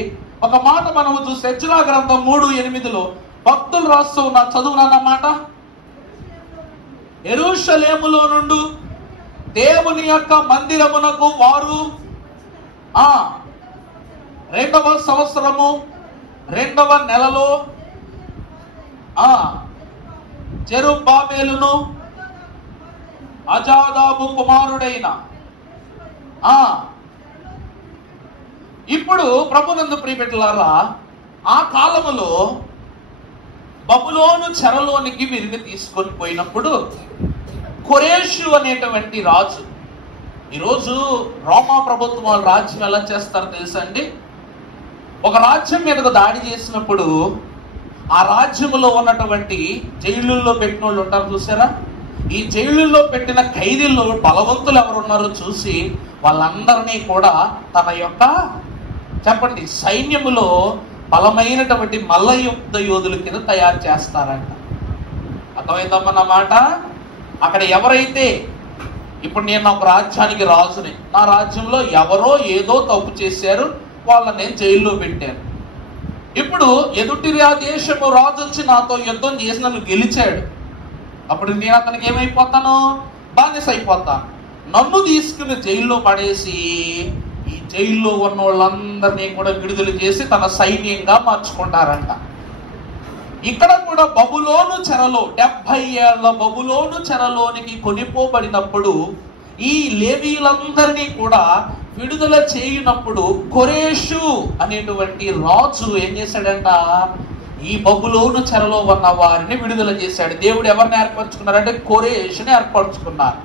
ఒక మాట మనము చూస్తే హెజ్రా గ్రంథం 3:8 భక్తులు రాస్తూ ఉన్న చదువునన్నమాట. యెరూషలేములో నుండి దేవుని యొక్క మందిరమునకు వారు 2వ సంవత్సరము 2వ నెలలో జెరుబ్బాబేలును అజాదాబు కుమారుడైన ఇప్పుడు ప్రభునందు ప్రియబిడ్డలారా, ఆ కాలములో బబులోను చెరలోనికి వీరిని తీసుకొని పోయినప్పుడు కొరేషు అనేటువంటి రాజు, ఈరోజు రోమా ప్రభుత్వం రాజ్యం ఎలా చేస్తారో తెలుసా అండి? ఒక రాజ్యం మీదకు దాడి చేసినప్పుడు ఆ రాజ్యములో ఉన్నటువంటి జైళ్ళల్లో పెట్టిన వాళ్ళు ఉంటారు చూసారా? ఈ జైళ్ళల్లో పెట్టిన ఖైదీల్లో బలవంతులు ఎవరున్నారో చూసి వాళ్ళందరినీ కూడా తన యొక్క చెప్పండి సైన్యములో బలమైనటువంటి మల్ల యుద్ధ యోధుల కింద తయారు చేస్తారంట. అర్థమైందన్నమాట. అక్కడ ఎవరైతే ఇప్పుడు నేను ఒక రాజ్యానికి రాజుని, నా రాజ్యంలో ఎవరో ఏదో తప్పు చేశారు, వాళ్ళని నేను జైల్లో పెట్టాను. ఇప్పుడు ఎదుటి దేశము రాజు వచ్చి నాతో యుద్ధం చేసి నన్ను గెలిచాడు. అప్పుడు నేను అతనికి ఏమైపోతాను? బానిస అయిపోతాను. నన్ను తీసుకుని జైల్లో పడేసి ఈ జైల్లో ఉన్న వాళ్ళందరినీ కూడా విడుదల చేసి తన సైన్యంగా మార్చుకుంటారంట. ఇక్కడ కూడా బబులోను చెరలో 70 ఏళ్ల బబులోను చెరలోనికి కొనిపోబడినప్పుడు ఈ లేవీయులందరినీ కూడా విడుదల చేయనప్పుడు కొరేషు అనేటువంటి రాజు ఏం చేశాడంట? ఈ బబులోను చెరలో ఉన్న వారిని విడుదల చేశాడు. దేవుడు ఎవరిని ఏర్పరచుకున్నారంటే కొరేషుని ఏర్పరచుకున్నారు.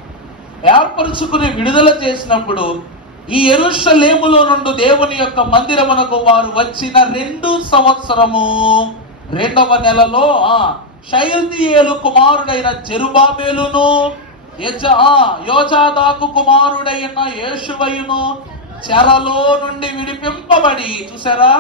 ఏర్పరచుకుని విడుదల చేసినప్పుడు ఈ యెరూషలేములో నుండి దేవుని యొక్క మందిరమునకు వారు వచ్చిన 2 సంవత్సరము 2వ నెలలో షయల్తీయేలు కుమారుడైన జెరుబాబేలును యోజాదాకు కుమారుడైన యేషువయును చెరలో నుండి విడిపింపబడి, చూసారా,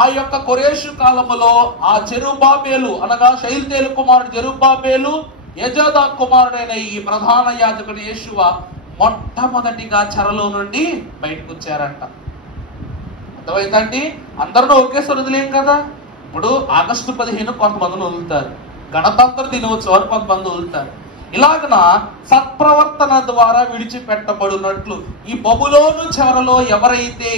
ఆ యొక్క కొరేషు కాలములో ఆ జెరుబాబేలు అనగా షయల్తీయేలు కుమారుడు జెరుబాబేలు, యజాదా కుమారుడైన ఈ ప్రధాన యాజకుడు యేషువ మొట్టమొదటిగా చెరలో నుండి బయటకు వచ్చారంట. అర్థమైందండి? అందరూ ఒకేసారి వదిలేం కదా. ఇప్పుడు ఆగస్టు 15 కొంతమందిని వదులుతారు, గణతంత్ర దినోత్సవాలు కొంతమంది వదులుతారు. ఇలాగన సత్ప్రవర్తన ద్వారా విడిచిపెట్టబడినట్లు ఈ బబులోను చెరలో ఎవరైతే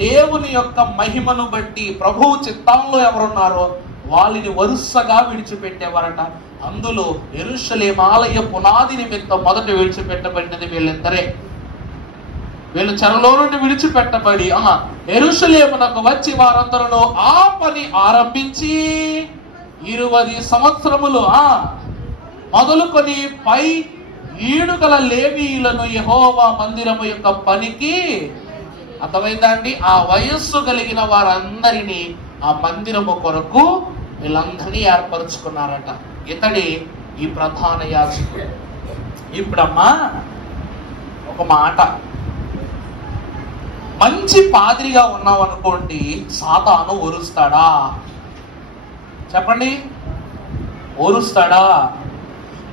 దేవుని యొక్క మహిమను బట్టి ప్రభువు చిత్తంలో ఎవరున్నారో వాళ్ళని వరుసగా విడిచిపెట్టేవారట. అందులో యెరూషలేము ఆలయ పునాది నిమిత్తం మొదట విడిచిపెట్టబడినది వీళ్ళిద్దరే. వీళ్ళు చెరలో నుండి విడిచిపెట్టబడి యెరూషలేమునకు వచ్చి వారందరూ ఆ పని ఆరంభించి 20 సంవత్సరములు మొదలుకొని పై ఈడుగల లేవీయులను యెహోవా మందిరము యొక్క పనికి, అర్థమైందండి, ఆ వయస్సు కలిగిన వారందరినీ ఆ మందిరము కొరకు వీళ్ళందరినీ ఏర్పరచుకున్నారట. ఇతడి ఈ ప్రధాన యాజకుడు. ఇప్పుడమ్మా ఒక మాట, మంచి పాదిరిగా ఉన్నాం అనుకోండి, సాతాను ఓరుస్తాడా? చెప్పండి, ఓరుస్తాడా?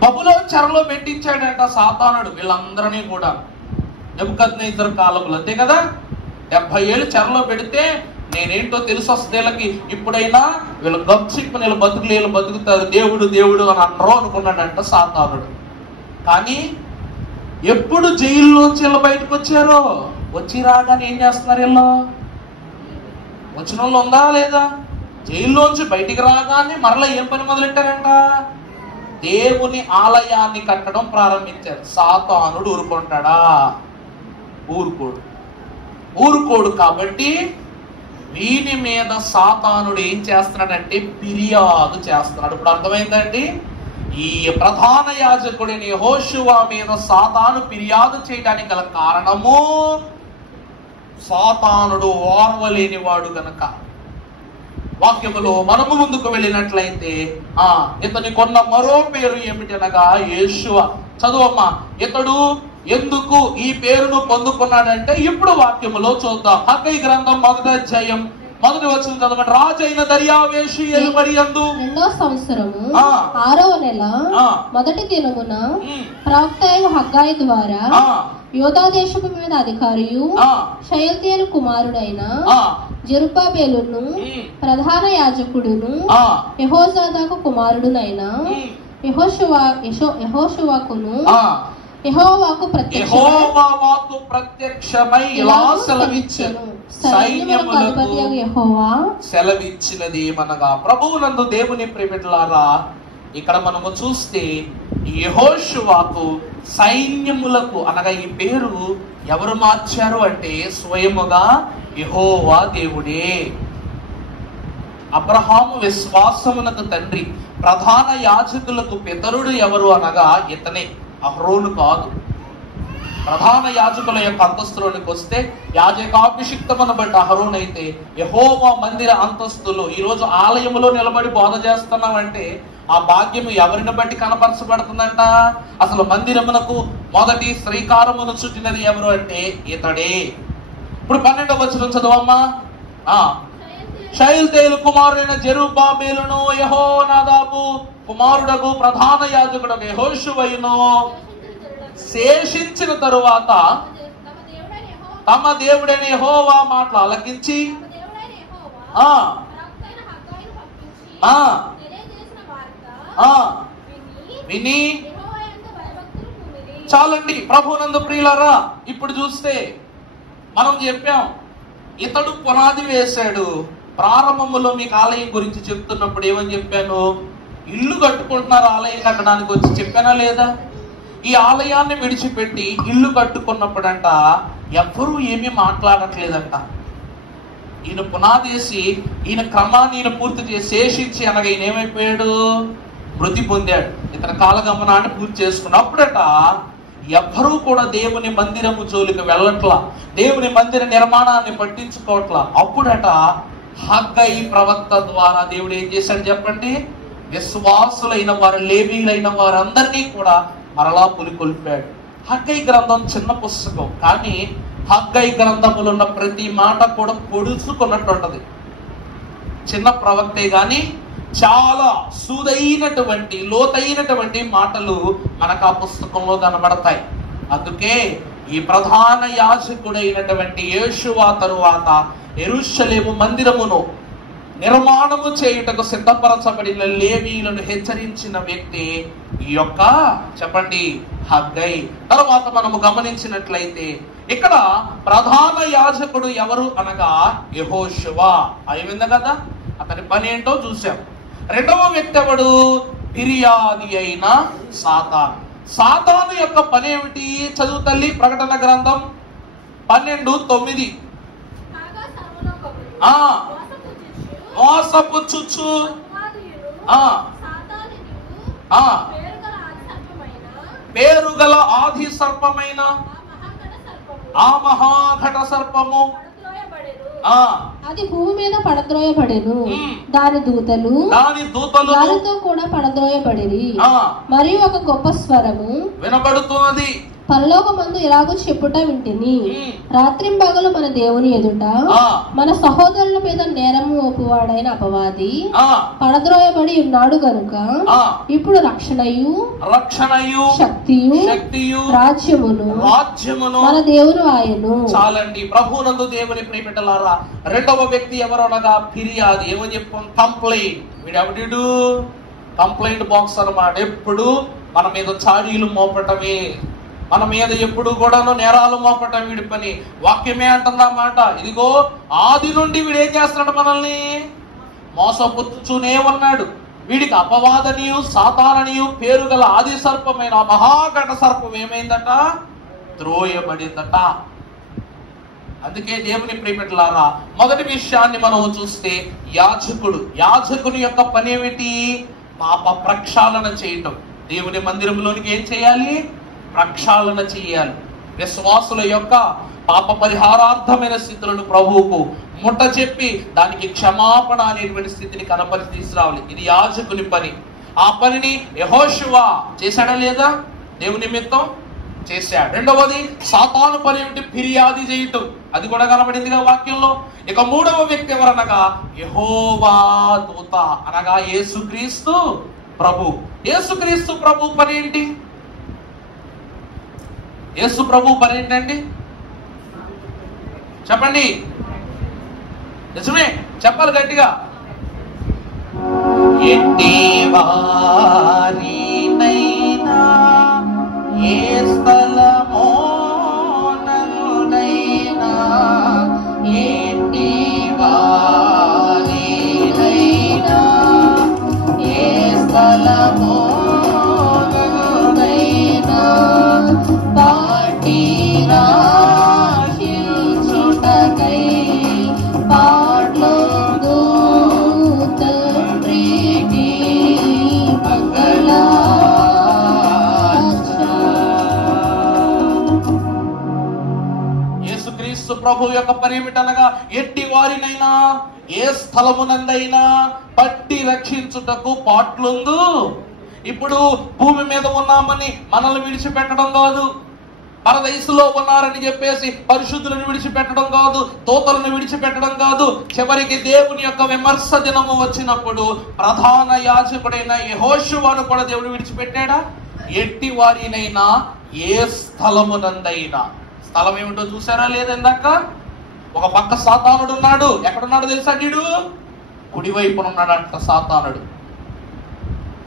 బబులోను చెరలో పెట్టించాడంట సాతానుడు వీళ్ళందరినీ కూడా. నెబుకద్నెజరు కాలంలో అంతే కదా, 70 ఏళ్ళు చెరలో పెడితే నేనేంటో తెలిసి వస్తే వీళ్ళకి ఇప్పుడైనా వీళ్ళు గప్సిప్పు వీళ్ళు బతుకుతారు, దేవుడు దేవుడు అని అనరు అనుకున్నాడంట సాతానుడు. కానీ ఎప్పుడు జైల్లోంచి వీళ్ళు బయటకు వచ్చారో, వచ్చి రాగానే ఏం చేస్తున్నారు వీళ్ళు? వచ్చిన వాళ్ళు ఉందా లేదా? జైల్లోంచి బయటికి రాగానే మరలా ఏం పని మొదలెట్టారంట? దేవుని ఆలయాన్ని కట్టడం ప్రారంభించారు. సాతానుడు ఊరుకుంటాడా? ఊరుకోడు. కాబట్టి వీని మీద సాతానుడు ఏం చేస్తున్నాడంటే ఫిర్యాదు చేస్తున్నాడు. ఇప్పుడు అర్థమైందండి? ఈ ప్రధాన యాజకుడిని యెహోషువ మీద సాతాను ఫిర్యాదు చేయడానికి గల కారణము సాతానుడు ఓర్వలేని వాడు గనక. వాక్యములో మనము ముందుకు వెళ్ళినట్లయితే ఇతని కొన్న మరో పేరు ఏమిటనగా యేషువ. చదువమ్మా, ఇతడు ఎందుకు ఈ పేరును పొందుకున్నాడంటే ఇప్పుడు వాక్యములో చూద్దాం. హగ్గయి గ్రంథం 1వ అధ్యాయం 1వ వచనం చదవండి. రాజైన దర్యావేషు ఏలుబడియందు 2వ సంవత్సరము 6వ నెల మొదటి దినమున ప్రవక్త అయిన హగ్గయి ద్వారా యోధా దేశపు మీద అధికారియు షయల్తీయేలు కుమారుడైన జెరుబ్బాబెలును ప్రధాన యాజకుడును యెహోజాదాకు కుమారుడునైన యెహోషువకును యెహోవాకు ప్రత్యక్షమై ఇలా సెలవిచ్చెను. సైన్యములకు యెహోవా సెలవిచ్చినది ఏమనగా, ప్రభువునందు దేవుని ప్రియబిడ్డలారా, ఇక్కడ మనము చూస్తే యెహోషువకు సైన్యములకు అనగా ఈ పేరు ఎవరు మార్చారు అంటే స్వయముగా యెహోవా దేవుడే. అబ్రహాము విశ్వాసమునకు తండ్రి, ప్రధాన యాజకులకు పితరుడు ఎవరు అనగా ఇతనే, అహరోను కాదు. ప్రధాన యాజకుల యొక్క అంతస్తులోనికి వస్తే యాజకాభిషిక్తమును బట్టి అహరోను అయితే, యెహోవా మందిర అంతస్తులో ఈరోజు ఆలయములో నిలబడి బోధ చేస్తున్నామంటే ఆ భాగ్యము ఎవరిని బట్టి కనపరచబడుతుందంట? అసలు మందిరమునకు మొదటి శ్రీకారమును చుట్టినది ఎవరు అంటే ఇతడే. ఇప్పుడు 12వ వచనం చదువమ్మా. షయల్తీయేలు కుమారుడైన జెరుబ్బాబెలును యెహోనాదాబు కుమారుడగు ప్రధాన యాజకుడు యెహోషువయును శేషించిన తరువాత తమ దేవుడైన యెహోవా మాటలు ఆలకించి విని, చాలండి ప్రభునందు ప్రియులారా. ఇప్పుడు చూస్తే మనం చెప్పాం, ఇతడు పునాది వేశాడు. ప్రారంభములో మీకు ఆలయం గురించి చెప్తున్నప్పుడు ఏమని చెప్పాను? ఇల్లు కట్టుకుంటున్నారు, ఆలయం కట్టడానికి వచ్చి చెప్పానా లేదా? ఈ ఆలయాన్ని విడిచిపెట్టి ఇల్లు కట్టుకున్నప్పుడంట ఎవ్వరూ ఏమీ మాట్లాడట్లేదంట. ఈయన పునాదేసి ఈయన క్రమాన్ని ఈయన పూర్తి చేసి శేషించి అనగా ఈయన ఏమైపోయాడు? మృతి పొందాడు. ఇతని కాలగమనాన్ని పూర్తి చేసుకున్నప్పుడట ఎవ్వరూ కూడా దేవుని మందిరము జోలికి వెళ్ళట్లా, దేవుని మందిర నిర్మాణాన్ని పట్టించుకోవట్లా. అప్పుడట హగ్గై ప్రవక్త ద్వారా దేవుడు ఏం చేశాడు చెప్పండి? విశ్వాసులైన వారు, లేవీలైన వారందరినీ కూడా మరలా పులికొల్పాడు. హగ్గై గ్రంథం చిన్న పుస్తకం, కానీ హగ్గై గ్రంథములో ఉన్న ప్రతి మాట కూడా పొడుచుకున్నట్టు ఉంటది. చిన్న ప్రవక్తే గాని చాలా సూదైనటువంటి, లోతైనటువంటి మాటలు మనకు ఆ పుస్తకంలో కనబడతాయి. అందుకే ఈ ప్రధాన యాజకుడైనటువంటి యేషువా తరువాత యెరూషలేము మందిరమును నిర్మాణము చేయుటకు సిద్ధపరచబడిన లేవీయులను హెచ్చరించిన వ్యక్తి ఈ యొక్క చెప్పండి హగ్గై. తర్వాత మనము గమనించినట్లయితే ఇక్కడ ప్రధాన యాజకుడు ఎవరు అనగా యెహోషువ. అయింది కదా, అతని పని ఏంటో చూసాం. రెండవ వ్యక్తి ఎవడు? ఫిర్యాది అయిన సాతాను. సాతాను యొక్క పని ఏమిటి? చదువు తల్లి ప్రకటన గ్రంథం 12:9. మోసపుచ్చుచు పేరుగల ఆది సర్పమైన ఆ మహాఘట సర్పము అది భూమి మీద పడద్రోయబడెను, దాని దూతలు దానితో కూడా పడద్రోయబడిరి. మరియు ఒక గొప్ప స్వరము వినబడుతున్నది, పరలోకమందు ఇలాగూ చెప్పుట వింటిని, రాత్రింబగలు మన దేవుని ఎదుట మన సహోదరుల మీద నేరము మోపువాడైన అపవాది పడద్రోయబడి ఉన్నాడు గనుక ఇప్పుడు రక్షణయు శక్తియు రాజ్యమును మన దేవుడు ఆయను. చాలండి. ప్రభునందు దేవుని ప్రియబిడ్డలారా, రెండవ వ్యక్తి ఎవరు అనగా ఫిర్యాదు. ఏమని చెప్పాం? కంప్లైంట్. వీడెవడు? కంప్లైంట్ బాక్స్ అన్నమాట. ఎప్పుడు మన మీద చాడీలు మోపటమే, మన మీద ఎప్పుడు కూడాను నేరాలు మోపటం వీడి పని. వాక్యమే అంటుందన్నమాట. ఇదిగో ఆది నుండి వీడు ఏం చేస్తున్నాడు? మనల్ని మోసపుచ్చునే ఉన్నాడు. వీడికి అపవాదనియు సాతాననియు పేరు గల ఆది సర్పమైన మహాఘట సర్పం ఏమైందట? త్రోయబడిందట. అందుకే దేవుని ప్రియబిడ్డలారా, మొదటి విషయాన్ని మనం చూస్తే యాజకుని యొక్క పని ఏమిటి? పాప ప్రక్షాళన చేయటం. దేవుని మందిరంలోనికి ఏం చేయాలి? ప్రక్షాళన చేయాలి. విశ్వాసుల యొక్క పాప పరిహారార్థమైన స్థితులను ప్రభువుకు ముట్ట చెప్పి దానికి క్షమాపణ అనేటువంటి స్థితిని కనపరిచి తీసుకురావాలి. ఇది యాజకుని పని. ఆ పనిని యెహోషువ చేశాడా లేదా? దేవుని నిమిత్తం చేశాడు. రెండవది సాతాను పని ఏమిటి? ఫిర్యాదు చేయటం. అది కూడా కనబడిందిగా వాక్యంలో. ఇక మూడవ వ్యక్తి ఎవరనగా యెహోవా దూత అనగా యేసుక్రీస్తు ప్రభు. యేసుక్రీస్తు ప్రభు పని ఏంటి? యేసు ప్రభు పని ఏంటండి? చెప్పండి. నిజమే, చెప్పాలి గట్టిగా. ఎట్టి వారినైనా ఏ స్థలమోనైనా ఎట్టి వారినైనా ఏ స్థలమోనైనా యేసుక్రీస్తు ప్రభు యొక్క పని ఏమిటనగా ఎట్టి వారినైనా ఏ స్థలమునందైనా పట్టి రక్షించుటకు పాట్లుందు. ఇప్పుడు భూమి మీద ఉన్నామని మనల్ని విడిచిపెట్టడం కాదు, పరదేశంలో ఉన్నారని చెప్పేసి పరిశుద్ధులను విడిచిపెట్టడం కాదు, దూతలను విడిచిపెట్టడం కాదు. చివరికి దేవుని యొక్క విమర్శ దినము వచ్చినప్పుడు ప్రధాన యాజకుడైన యెహోషువను కూడా దేవుడు విడిచిపెట్టాడా? ఎట్టి వారినైనా ఏ స్థలమునందైనా. స్థలం ఏమిటో చూసారా లేదందాక? ఒక పక్క సాతానుడు ఉన్నాడు. ఎక్కడున్నాడు తెలుసా? వీడు కుడివైపున ఉన్నాడంట సాతానుడు.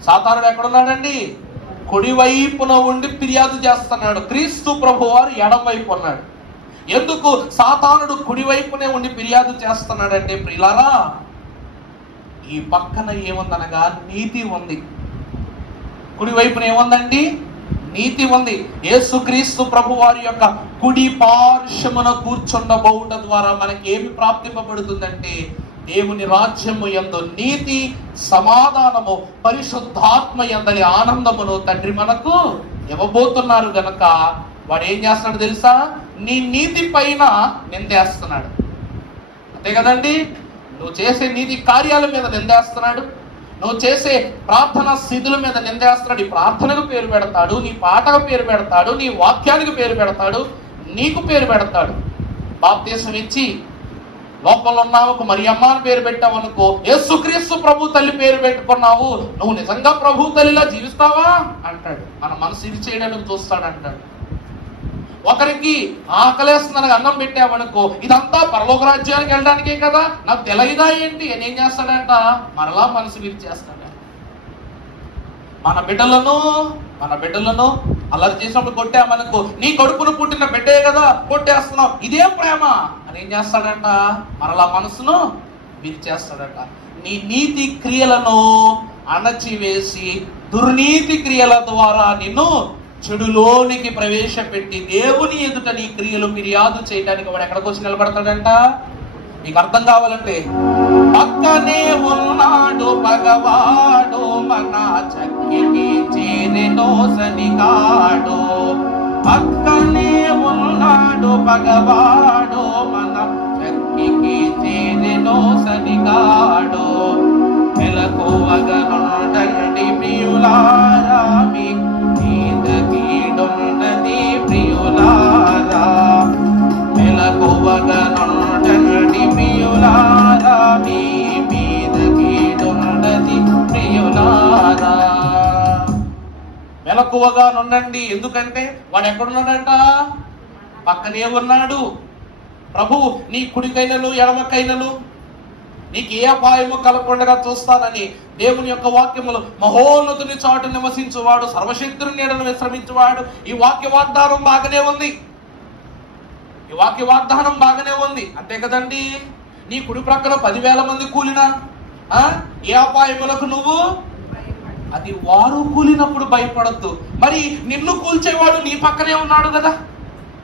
సాతానుడు ఎక్కడున్నాడండి? కుడివైపున ఉండి ఫిర్యాదు చేస్తున్నాడు. క్రీస్తు ప్రభు వారు ఎడం వైపు ఉన్నాడు. ఎందుకు సాతానుడు కుడివైపునే ఉండి ఫిర్యాదు చేస్తున్నాడంటే ప్రియులారా, ఈ పక్కన ఏముందనగా నీతి ఉంది. కుడివైపున ఏముందండి? నీతి ఉంది. యేసుక్రీస్తు ప్రభు వారి యొక్క కుడి పార్శ్వమున కూర్చుండబోవుట ద్వారా మనకి ఏమి ప్రాప్తింపబడుతుందంటే దేవుని రాజ్యము యందు నీతి, సమాధానము, పరిశుద్ధాత్మ యందలి ఆనందమును తండ్రి మనకు ఇవ్వబోతున్నారు గనక వాడు ఏం చేస్తున్నాడు తెలుసా? నీ నీతి పైన నిందేస్తున్నాడు. అంతే కదండి, నువ్వు చేసే నీతి కార్యాల మీద నిందేస్తున్నాడు, నువ్వు చేసే ప్రార్థన స్థితుల మీద నిందేస్తున్నాడు. ఈ ప్రార్థనకు పేరు పెడతాడు, నీ పాటకు పేరు పెడతాడు, నీ వాక్యానికి పేరు పెడతాడు, నీకు పేరు పెడతాడు. బాప్తీసం ఇచ్చి లోపల ఉన్నావు, ఒక మరియమ్మ అని పేరు పెట్టావు అనుకో, యేసుక్రీస్తు ప్రభు తల్లి పేరు పెట్టుకున్నావు, నువ్వు నిజంగా ప్రభు తల్లిలా జీవిస్తావా అంటాడు. మన మనసు ఇది చేయడానికి చూస్తాడు అంటాడు. ఒకరికి ఆకలేస్తుందని అన్నం పెట్టావనుకో, ఇదంతా పరలోక రాజ్యానికి వెళ్ళడానికే కదా, నాకు తెలియదా ఏంటి అని ఏం చేస్తాడంట? మరలా మనసు విరిచేస్తాడు. మన బిడ్డలను అల్లరి చేసినప్పుడు కొట్టామనుకో, నీ కడుపును పుట్టిన బిడ్డే కదా కొట్టేస్తున్నావు, ఇదేం ప్రేమ అని ఏం చేస్తాడంట? మరలా మనసును విరిచేస్తాడట. నీ నీతి క్రియలను అణచివేసి దుర్నీతి క్రియల ద్వారా నిన్ను చెడులోనికి ప్రవేశపెట్టి దేవుని ఎదుట నీ క్రియలు ఫిర్యాదు చేయడానికి వాడు ఎక్కడికి వచ్చి నిలబడతాడంట? నీకు అర్థం కావాలంటే, పక్కనే ఉన్నాడు పగవాడు మన చక్కికి చేరెనో సనిగాడు, పక్కనే ఉన్నాడు పగవాడు మన చక్కికి చేరెనో సనిగాడు, మెలకువగనుండండి ప్రియులారా, మీ మీద కీడున్నది ప్రియులారా, మెలకువగనుండండి ప్రియులారా, మీ మీద కీడున్నది ప్రియులారా. మెలకువగా నుండండి, ఎందుకంటే వాడు ఎక్కడున్నాడంట? పక్కనే ఉన్నాడు. ప్రభు నీ కుడికైనను ఎడమకైనను నీకు ఏ అపాయము కలగకుండా చూస్తానని దేవుని యొక్క వాక్యములు, మహోన్నతుని చాటు నివసించువాడు, సర్వశక్తుని నీడను విశ్రమించువాడు. ఈ వాక్య వాగ్దానం బాగానే ఉంది, ఈ వాక్య వాగ్దానం బాగానే ఉంది, అంతే కదండి. నీ కుడి ప్రక్కన 10,000 మంది కూలినా ఏ అపాయములకు నువ్వు, అది వారు కూలినప్పుడు భయపడద్దు. మరి నిన్ను కూల్చేవాడు నీ పక్కనే ఉన్నాడు కదా,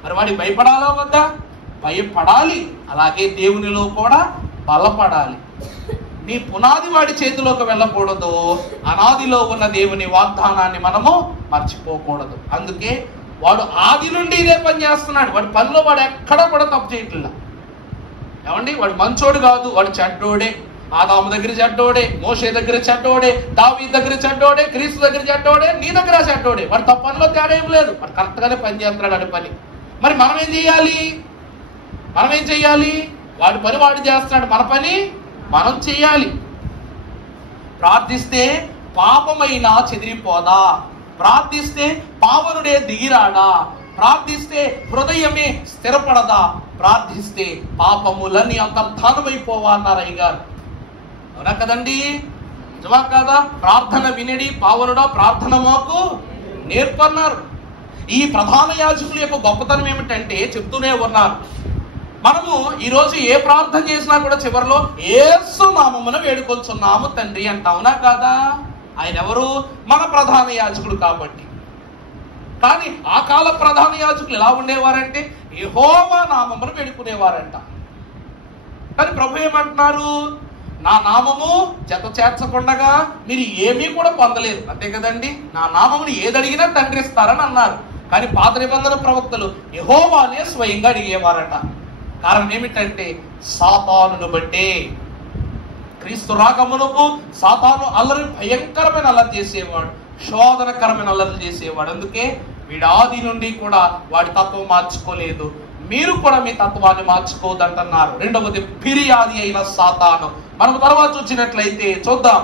మరి వాడికి భయపడాలా వద్దా? భయపడాలి. అలాగే దేవునిలో కూడా బలపడాలి. నీ పునాది వాడి చేతిలోకి వెళ్ళకూడదు, అనాదిలో ఉన్న దేవుని వాగ్దానాన్ని మనము మర్చిపోకూడదు. అందుకే వాడు ఆది నుండి ఇదే పని చేస్తున్నాడు. వాడి పనిలో వాడు ఎక్కడా కూడా తప్పు చేయట్లా. ఏమండి, వాడు మంచోడు కాదు, వాడు చెడ్డోడే. ఆదాము దగ్గర చెడ్డోడే, మోషే దగ్గర చెడ్డోడే, దావీదు దగ్గర చెడ్డోడే, క్రీస్తు దగ్గర చెడ్డోడే, నీ దగ్గర చెడ్డోడే. వాడు తప్ప పనిలో తేడా ఏం లేదు, వాడు కరెక్ట్ గానే పని చేస్తున్నాడు వాడి పని. మరి మనం ఏం చెయ్యాలి? వాడి పని వాడు చేస్తున్నాడు, మన పని మనం చెయ్యాలి. ప్రార్థిస్తే పాపమైనా చెదిరిపోదా? ప్రార్థిస్తే పావనుడే దిగిరాడా? ప్రార్థిస్తే హృదయమే స్థిరపడదా? ప్రార్థిస్తే పాపములన్నీ అంతర్ధానమైపోవా అన్నారు అయ్యగారు. అవునా కదండి, నిజమా కాదా? ప్రార్థన వినడి పావనుడా ప్రార్థన మాకు నేర్పన్నారు. ఈ ప్రధాన యాజకుల యొక్క గొప్పతనం ఏమిటంటే చెప్తూనే ఉన్నారు, మనము ఈరోజు ఏ ప్రార్థన చేసినా కూడా చివరిలో యేసు నామమున వేడుకొల్చున్నాము తండ్రి అంట. అవునా కాదా? ఆయన ఎవరు? మన ప్రధాన యాజకుడు కాబట్టి. కానీ ఆ కాల ప్రధాన యాజకులు ఎలా ఉండేవారంటే యెహోవా నామమున వేడుకునేవారంట. కానీ ప్రభు ఏమంటున్నారు? నా నామము జత చేర్చకుండగా మీరు ఏమీ కూడా పొందలేరు. అంతే కదండి, నా నామమును ఏదడిగినా తండ్రి ఇస్తారని అన్నారు. కానీ పాత నిబంధన ప్రవక్తలు యెహోవానే స్వయంగా అడిగేవారట. కారణం ఏమిటంటే సాతానును బట్టే. క్రీస్తు రాకమునకు సాతాను అల్లరి, భయంకరమైన అల్లరి చేసేవాడు, శోధనకరమైన అల్లరి చేసేవాడు. అందుకే వీడాది నుండి కూడా వాడి తత్వం మార్చుకోలేదు. మీరు కూడా మీ తత్వాన్ని మార్చుకోవద్దంటున్నారు. రెండవది ఫిర్యాది అయిన సాతాను. మనం తర్వాత చూసినట్లయితే చూద్దాం,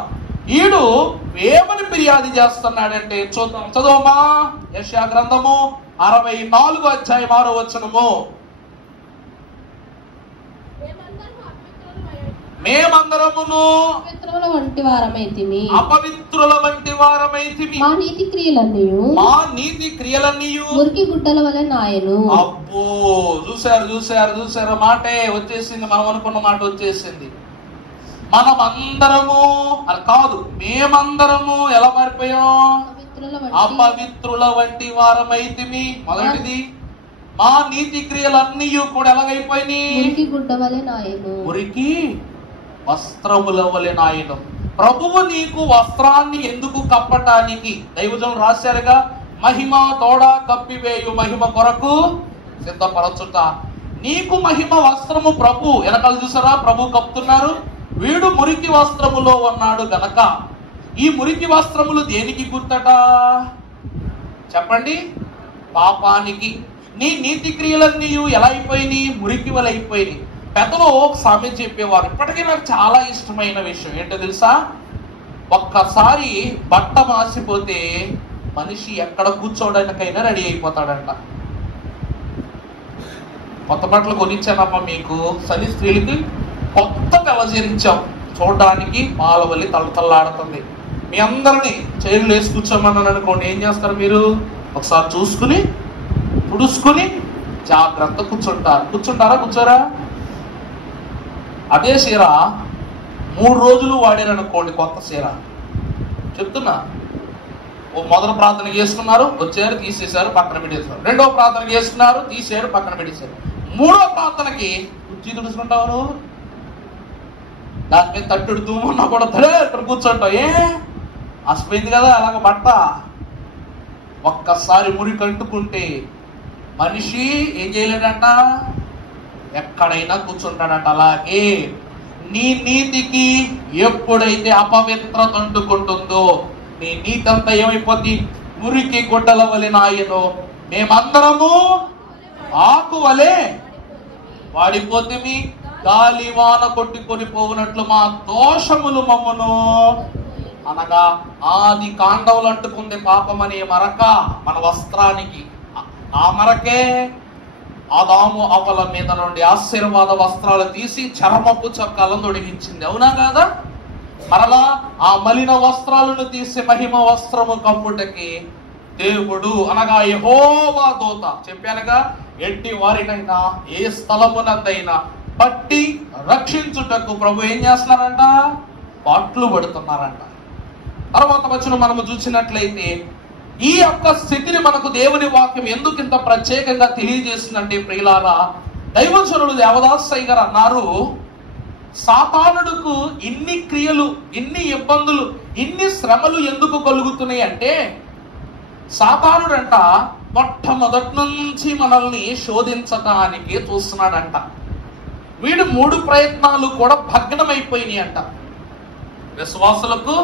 ఈడు ఏమని ఫిర్యాదు చేస్తున్నాడంటే చూద్దాం. చదవమా యెషయా గ్రంథము 64వ అధ్యాయం 6వ వచనము. మేమందరమును అపవిత్రుల వంటి వారమైతిమి, మా నీతి క్రియలన్నీయు మురికి గుడ్డల వలె నాయను. అబ్బో, చూసారు మాటే వచ్చేసింది. మనం అనుకున్న మాట వచ్చేసింది. మనం అందరము అని కాదు, మేమందరము ఎలా మారిపోయాం? అపవిత్రుల వంటి వారమైతిమి. మొదటిది, మా నీతి క్రియలన్నీ కూడా ఎలాగైపోయినాయి? మురికి గుడ్డ వలె నాయను, మురికి వస్త్రముల వలె నాయను. ప్రభువు నీకు వస్త్రాన్ని ఎందుకు కప్పటానికి, దైవజనులు రాశారుగా, మహిమ తోడ కప్పివేయు మహిమ కొరకు సిద్ధపరచుట. నీకు మహిమ వస్త్రము ప్రభు, వెనకాల చూసారా ప్రభు కప్పుతున్నారు. వీడు మురికి వస్త్రములో ఉన్నాడు గనక. ఈ మురికి వస్త్రములు దేనికి గుర్తట చెప్పండి? పాపానికి. నీ నీతి క్రియలన్నీ ఎలా అయిపోయినాయి? మురికి వలె అయిపోయినాయి. పెద్దలు ఒక సామెత చెప్పేవారు, ఇప్పటికీ నాకు చాలా ఇష్టమైన విషయం ఏంటో తెలుసా? ఒక్కసారి బట్ట మాసిపోతే మనిషి ఎక్కడ కూర్చోడానికైనా రెడీ అయిపోతాడంట. కొత్త బట్టలు కొనిచ్చానమ్మా మీకు, సని స్త్రీలకి కొత్త కలజరించాం, చూడడానికి పాలవల్లి తల్లతల్లాడుతుంది. మీ అందరినీ చైర్లు వేసి కూర్చోమన్నాను అనుకోండి, ఏం చేస్తారు మీరు? ఒకసారి చూసుకుని తుడుచుకుని జాగ్రత్త కూర్చుంటారా? కూర్చోరా? అదే చీర 3 రోజులు వాడారనుకోండి, కొత్త చీర చెప్తున్నా. ఓ మొదటి ప్రార్థన చేసుకున్నారు, వచ్చారు తీసేశారు, పక్కన పెట్టేశారు. రెండో ప్రార్థన చేసుకున్నారు, తీసేశారు, పక్కన పెట్టేశారు. మూడో ప్రార్థనకి కుర్చీ తుడుచుకుంటావు, దాని మీద తట్టుడుతూ ఉన్నా కూడా ఇక్కడ కూర్చుంటావు. అసిపోయింది కదా అలాగ బట్ట. ఒక్కసారి మురికి అంటుకుంటే మనిషి ఏం చేయలేడంట, ఎక్కడైనా కూర్చుంటాడట. అలాగే నీ నీతికి ఎప్పుడైతే అపవిత్రత అంటుకుంటుందో నీ నీతి అంతా ఏమైపోద్ది? మురికి గుడ్డల వలె నాయను మేమందరము ఆకు వలె వాడిపోతే గాలి వాన కొట్టుకొని పోవునట్లు మా దోషములు మమ్మను, అనగా ఆది కాండవులు అంటుకుంది పాపం అనే మరక మన వస్త్రానికి. ఆ మరకే ఆదాము అవ్వల మీద నుండి ఆశీర్వాద వస్త్రాలు తీసి చర్మపు చొక్కాలను తొడిగించింది. అవునా కాదా? మరలా ఆ మలిన వస్త్రాలను తీసి మహిమ వస్త్రము కప్పుటకి దేవుడు, అనగా యెహోవా దూత, చెప్పానుగా, ఎట్టి వారినైనా ఏ స్థలమునందైనా పట్టి రక్షించుటకు ప్రభు ఏం చేస్తున్నారంట? పాట్లు పడుతున్నారంట. తర్వాత వచ్చిన మనము చూసినట్లయితే ఈ యొక్క స్థితిని మనకు దేవుని వాక్యం ఎందుకు ఇంత ప్రత్యేకంగా తెలియజేస్తుందంటే, ప్రియులారా, దైవజనులు దేవదాసయ్య గారు అన్నారు, సాతానుడుకు ఇన్ని క్రియలు, ఇన్ని ఇబ్బందులు, ఇన్ని శ్రమలు ఎందుకు కలుగుతున్నాయి అంటే, సాతానుడంట మొట్టమొదటి నుంచి మనల్ని శోధించటానికి చూస్తున్నాడంట. వీడు 3 ప్రయత్నాలు కూడా భగ్నమైపోయినాయి అంట. విశ్వాసులకు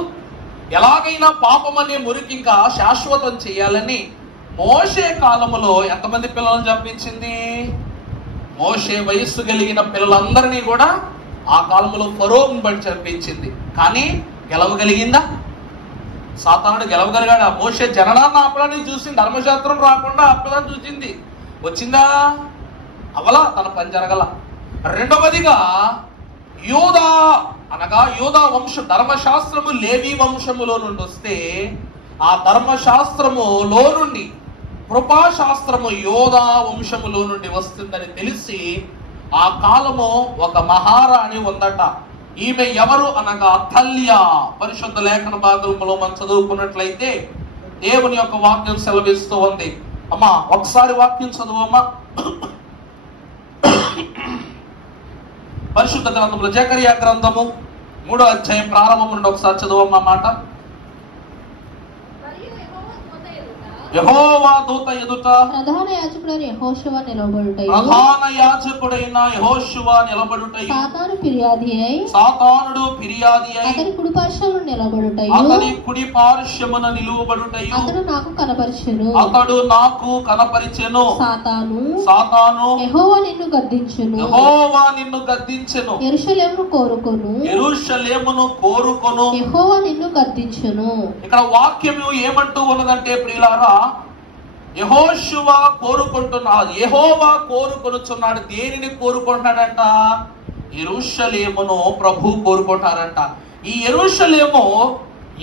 ఎలాగైనా పాపం అనే మురికి ఇంకా శాశ్వతం చేయాలని మోషే కాలములో ఎంతమంది పిల్లలను చంపించింది? మోషే వయస్సు కలిగిన పిల్లలందరినీ కూడా ఆ కాలంలో ఫరోను బట్టి చంపించింది. కానీ గెలవగలిగిందా? సాతానుడు గెలవగలిగాడా? మోషే జననాన్ని ఆపడానికి చూసింది, ధర్మశాస్త్రం రాకుండా ఆపడానికి చూసింది. వచ్చిందా? అవలా, తన పని జరగల. రెండవదిగా యోధా, అనగా యోధా వంశం, ధర్మశాస్త్రము లేవి వంశములో నుండి వస్తే ఆ ధర్మశాస్త్రములో నుండి కృపాశాస్త్రము యోధా వంశములో నుండి వస్తుందని తెలిసి ఆ కాలము ఒక మహారాణి ఉందట. ఈమె ఎవరు అనగా అతల్య. పరిశుద్ధ లేఖన భాగంలో మనం చదువుకున్నట్లయితే దేవుని యొక్క వాక్యం సెలవిస్తూ ఉంది. అమ్మా ఒకసారి వాక్యం చదువమ్మా. పరిశుద్ధ గ్రంథంలో జకరియా గ్రంథము 3వ అధ్యాయం ప్రారంభం నుండి ఒకసారి చదువమ్మా మాట. యెహోవా దూత ఎదుట ప్రధాన యాజకుడైన యెహోషువ నిలబడుటయు సాతానుడు ఫిర్యాది అయి అతని కుడి పార్శ్వమున నిలువబడుటయు అతడు నాకు కనపరిచెను. సాతాను యెహోవా నిన్ను గద్దించెను, యెరూషలేమును కోరుకొను యెహోవా నిన్ను గద్దించెను. ఇక్కడ వాక్యం ఏమంటూ ఉన్నదంటే, ప్రియులారా, యెహోషువ కోరుకుంటున్నాడు, యెహోవా కోరుకొనుచున్నాడు. దేనిని కోరుకుంటున్నాడంట? యెరూషలేమును ప్రభు కోరుకుంటారంట. ఈ యెరూషలేము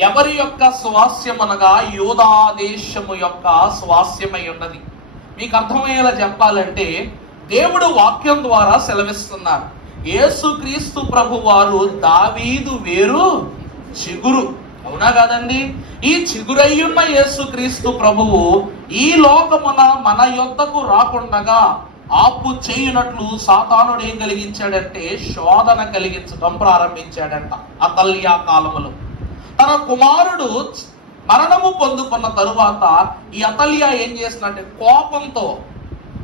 ఎవరి యొక్క స్వాస్యం అనగా యూదా దేశము యొక్క స్వాస్యమై ఉన్నది. మీకు అర్థమయ్యేలా చెప్పాలంటే దేవుడు వాక్యం ద్వారా సెలవిస్తున్నారు. యేసుక్రీస్తు ప్రభు వారు దావీదు వేరు చిగురు. అవునా కాదండి? ఈ చిగురయ్యున్న యేసుక్రీస్తు ప్రభువు ఈ లోకమున మన యొద్దకు రాకుండగా ఆపు చేయునట్లు సాతానుడు ఏం కలిగించాడంటే శోధన కలిగించడం ప్రారంభించాడంట. అతల్య కాలములో తన కుమారుడు మరణము పొందుకున్న తరువాత ఈ అతల్య ఏం చేసిందంటే కోపంతో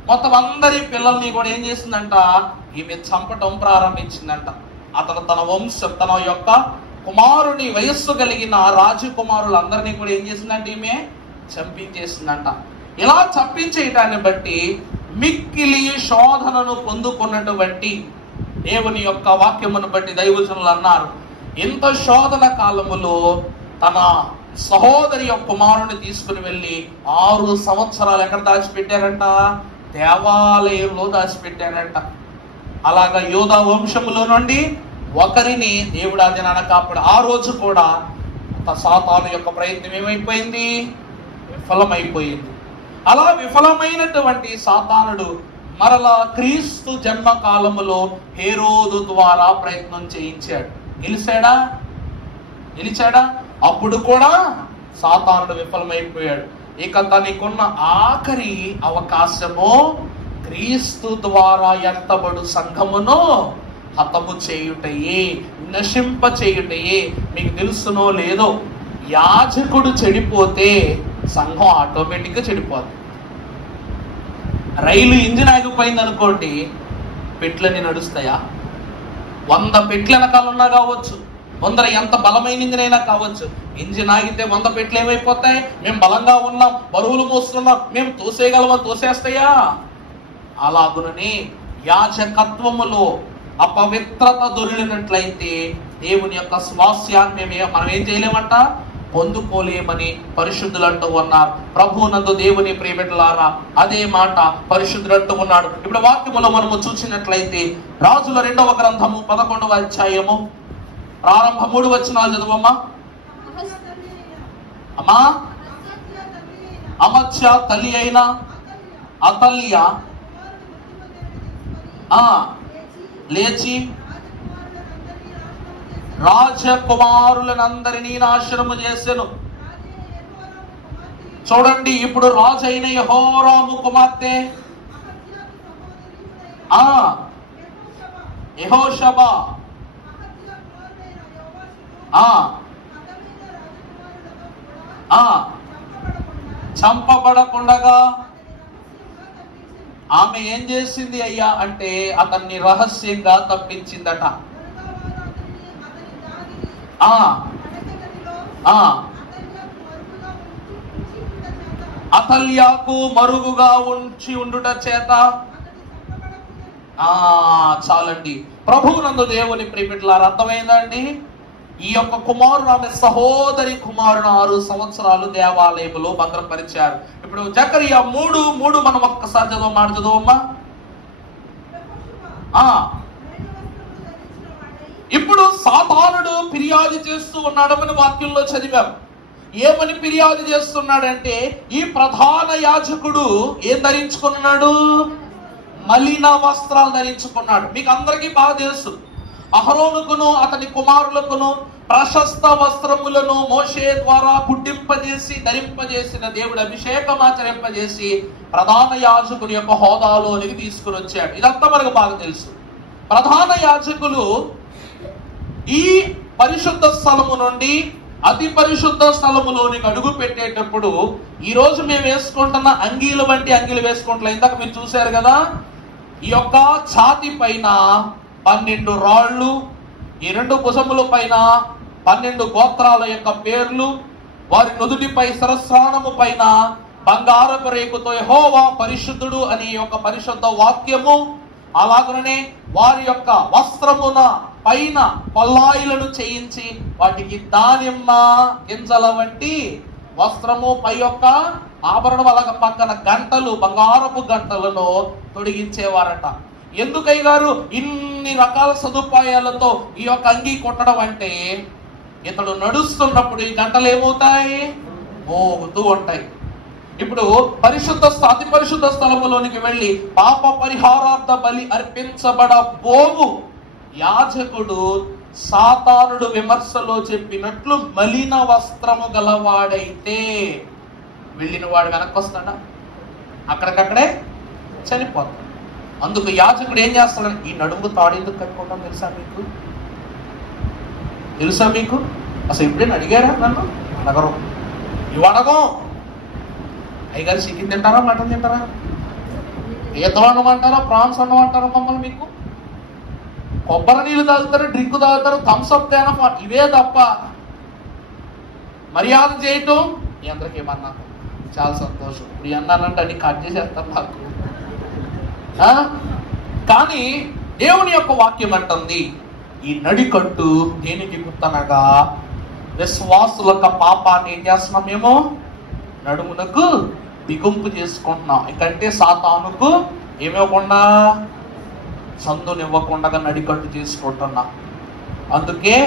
మొత్తం అందరి పిల్లల్ని కూడా ఏం చేసిందంట, ఈమె చంపటం ప్రారంభించిందంట. అతను తన యొక్క కుమారుని వయస్సు కలిగిన రాజకుమారులందరినీ కూడా ఏం చేసిందంటే ఈమె చంపించేసిందంట. ఇలా చంపించేయటాన్ని బట్టి మిక్కిలి శోధనను పొందుకున్నటువంటి దేవుని యొక్క వాక్యమును బట్టి దైవజనులు అన్నారు, ఇంత శోధన కాలములో తన సహోదరి యొక్క కుమారుని తీసుకుని వెళ్ళి 6 సంవత్సరాలు ఎక్కడ దాచిపెట్టారంట, దేవాలయంలో దాచిపెట్టారంట. అలాగా యోధా వంశములో నుండి ఒకరిని దేవుడు ఆ దినాన కాపాడు. ఆ రోజు కూడా సాతాను యొక్క ప్రయత్నం ఏమైపోయింది, విఫలమైపోయింది. అలా విఫలమైనటువంటి సాతానుడు మరలా క్రీస్తు జన్మ కాలములో హేరోదు ద్వారా ప్రయత్నం చేయించాడు. గెలిచాడా? అప్పుడు కూడా సాతానుడు విఫలమైపోయాడు. ఇక తనకున్న ఆఖరి అవకాశము క్రీస్తు ద్వారా ఎత్తబడు సంఘమును హతము చేయుటయే, నశింప చేయుటయే. మీకు తెలుసునో లేదో, యాజకుడు చెడిపోతే సంఘం ఆటోమేటిక్గా చెడిపోతుంది. రైలు ఇంజిన్ ఆగిపోయింది అనుకోండి, పెట్లన్నీ నడుస్తాయా? 100 పెట్ల వెనకాల ఉన్నా కావచ్చు, 100 ఎంత బలమైన ఇంజిన్ అయినా కావచ్చు, ఇంజిన్ ఆగితే 100 పెట్లు ఏమైపోతాయి? మేము బలంగా ఉన్నాం, బరువులు మోస్తున్నాం, మేము తోసేయగలమని తోసేస్తాయా? అలాగునని యాజకత్వములో అపవిత్రత దొరికినట్లయితే దేవుని యొక్క స్వాస్యాన్ని మనం ఏం చేయలేమంట, పొందుకోలేమని పరిశుద్ధులు అంటూ ఉన్నారు. ప్రభువునందు దేవుని ప్రియబిడ్డలారా, అదే మాట పరిశుద్ధులు అంటూ ఉన్నాడు. ఇప్పుడు వాక్యములో మనము చూసినట్లయితే రాజుల 2వ గ్రంథము 11వ అధ్యాయము ప్రారంభ 3 వచనాలు చదువమ్మా. అమ్మా, అమత్య తల్లి అయిన అతల్య లేచి రాజకుమారులనందరినీ నాశనము చేసెను. చూడండి, ఇప్పుడు రాజు అయిన యెహోరాము కుమార్తె యెహోషబా చంపబడకుండగా ఆమె ఏం చేసింది అయ్యా అంటే అతన్ని రహస్యంగా తప్పించిందట. అతల్యాకు మరుగుగా ఉండుట చేత. చాలండి. ప్రభువునందు దేవుని ప్రియబిడ్డలారా, అర్థమైందండి? ఈ యొక్క కుమారుడు ఆమె సహోదరి కుమారుడు 6 సంవత్సరాలు దేవాలయంలో భద్రపరిచారు. ఇప్పుడు జకరియా 3:3 మనం ఒక్కసారి చదవమ్మా. ఇప్పుడు సాతానుడు ఫిర్యాదు చేస్తూ ఉన్నాడని వాక్యంలో చదివాం. ఏమని ఫిర్యాదు చేస్తున్నాడంటే, ఈ ప్రధాన యాజకుడు ఏం ధరించుకున్నాడు? మలిన వస్త్రాలు ధరించుకున్నాడు. మీకు అందరికీ బాగా తెలుసు, అహరోనుకును అతని కుమారులకును ప్రశస్త వస్త్రములను మోషే ద్వారా పుట్టింపజేసి ధరింపజేసిన దేవుడు అభిషేకం ఆచరింపజేసి ప్రధాన యాజకుని యొక్క హోదాలోనికి తీసుకుని వచ్చాడు. ఇదంతా మనకు బాగా తెలుసు. ప్రధాన యాజకులు ఈ పరిశుద్ధ స్థలము నుండి అతి పరిశుద్ధ స్థలములోనికి అడుగు పెట్టేటప్పుడు ఈ రోజు మేము వేసుకుంటున్న అంగీలు వంటి అంగీలు వేసుకుంటున్నాం. ఇందాక మీరు చూశారు కదా, ఈ యొక్క ఛాతి పైన 12 రాళ్ళు, ఈ 2 భుజముల పైన 12 గోత్రాల యొక్క పేర్లు, వారి నుదుటిపై శిరస్త్రాణము పైన బంగారపు రేకుతో యెహోవా పరిశుద్ధుడు అని యొక్క పరిశుద్ధ వాక్యము, అలాగనే వారి యొక్క వస్త్రమున పైన పల్లాయిలను చేయించి వాటికి దానిమ్మ గింజల వంటి వస్త్రము, పై యొక్క ఆభరణం, అలాగ పక్కన గంటలు, బంగారపు గంటలను తొడిగించేవారట. ఎందుకయ్య గారు ఇన్ని రకాల సదుపాయాలతో ఈ యొక్క అంగీ కొట్టడం అంటే, ఇతడు నడుస్తున్నప్పుడు ఈ గంటలు ఏమవుతాయి? మోగుతూ ఉంటాయి. ఇప్పుడు అతి పరిశుద్ధ స్థలములోనికి వెళ్ళి పాప పరిహారార్థ బలి అర్పించబడబోవు యాజకుడు సాతానుడు విమర్శలో చెప్పినట్లు మలిన వస్త్రము గలవాడైతే వెళ్ళిన వాడు వెనక్కి వస్తాడా? అక్కడికక్కడే చనిపోతాడు. అందుకు యాజకుడు ఏం చేస్తాడు? ఈ నడుము తాడు ఎందుకు కట్టుకుంటాం తెలుసా మీకు? అసలు ఎప్పుడైనా అడిగారా నన్ను? అడగరు. ఇవి అడగం. అయ్యగారు చికెన్ తింటారా, మటన్ తింటారా, ఈత వండమంటారా, ప్రాన్స్ వండమంటారా మమ్మల్ని? మీకు కొబ్బరి నీళ్ళు తాగుతారు, డ్రింక్ తాగుతారు, థమ్స్అప్ తేనా, ఇవే తప్ప మర్యాద చేయటం. మీ అందరికి ఏమన్నా చాలా సంతోషం. ఇప్పుడు అన్నానంటే అన్ని కట్ చేసేస్తాను నాకు. కానీ దేవుని యొక్క వాక్యం అంటుంది, ఈ నడికట్టు దేనికి గుర్తనగా విశ్వాసుల యొక్క పాపాన్ని ఏం చేస్తున్నాం మేము? నడుమునకు బిగుంపు చేసుకుంటున్నాం. ఇంకంటే సాతానుకు ఏమివ్వకుండా, సందునివ్వకుండా నడికట్టు చేసుకుంటున్నాం. అందుకే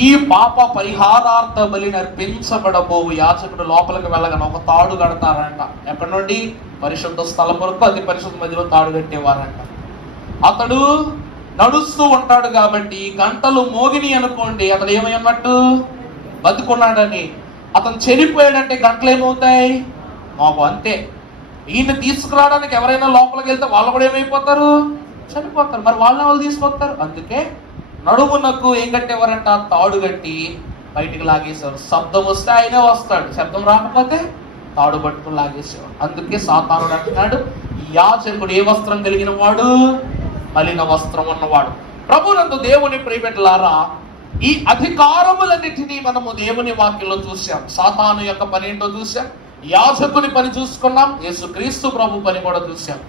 ఈ పాప పరిహారార్థ బలి నర్పించబడబోవు యాజకుడు లోపలికి వెళ్ళగానే ఒక తాడు కడతారంట. ఎక్కడి నుండి? పరిశుద్ధ స్థలం వరకు అతి పరిశుద్ధ మధ్యలో తాడు కట్టేవారంట. అతడు నడుస్తూ ఉంటాడు కాబట్టి గంటలు మోగిని అనుకోండి, అతడు ఏమన్నట్టు? బతుకున్నాడని. అతను చనిపోయాడంటే గంటలు ఏమవుతాయి? మాకు అంతే. ఈయన తీసుకురావడానికి ఎవరైనా లోపలికి వెళ్తే వాళ్ళు కూడా ఏమైపోతారు? చనిపోతారు. మరి వాళ్ళు తీసుకొస్తారు. అందుకే నడుమునకు ఏం కట్టేవారంట? తాడు కట్టి బయటికి లాగేసేవారు. శబ్దం వస్తే ఆయనే వస్తాడు, శబ్దం రాకపోతే తాడు పట్టుకుని లాగేసేవాడు. అందుకే సాతానుడు అంటున్నాడు, యాజకుడు ఏ వస్త్రం కలిగిన వాడు? మలిన వస్త్రం ఉన్నవాడు. ప్రభునందు దేవుని ప్రియబిడ్డలారా, ఈ అధికారములన్నిటినీ మనము దేవుని వాక్యంలో చూసాం. సాతాను యొక్క పని ఏంటో చూసాం, యాజకుని పని చూసుకున్నాం, యేసుక్రీస్తు ప్రభు పని కూడా చూసాం.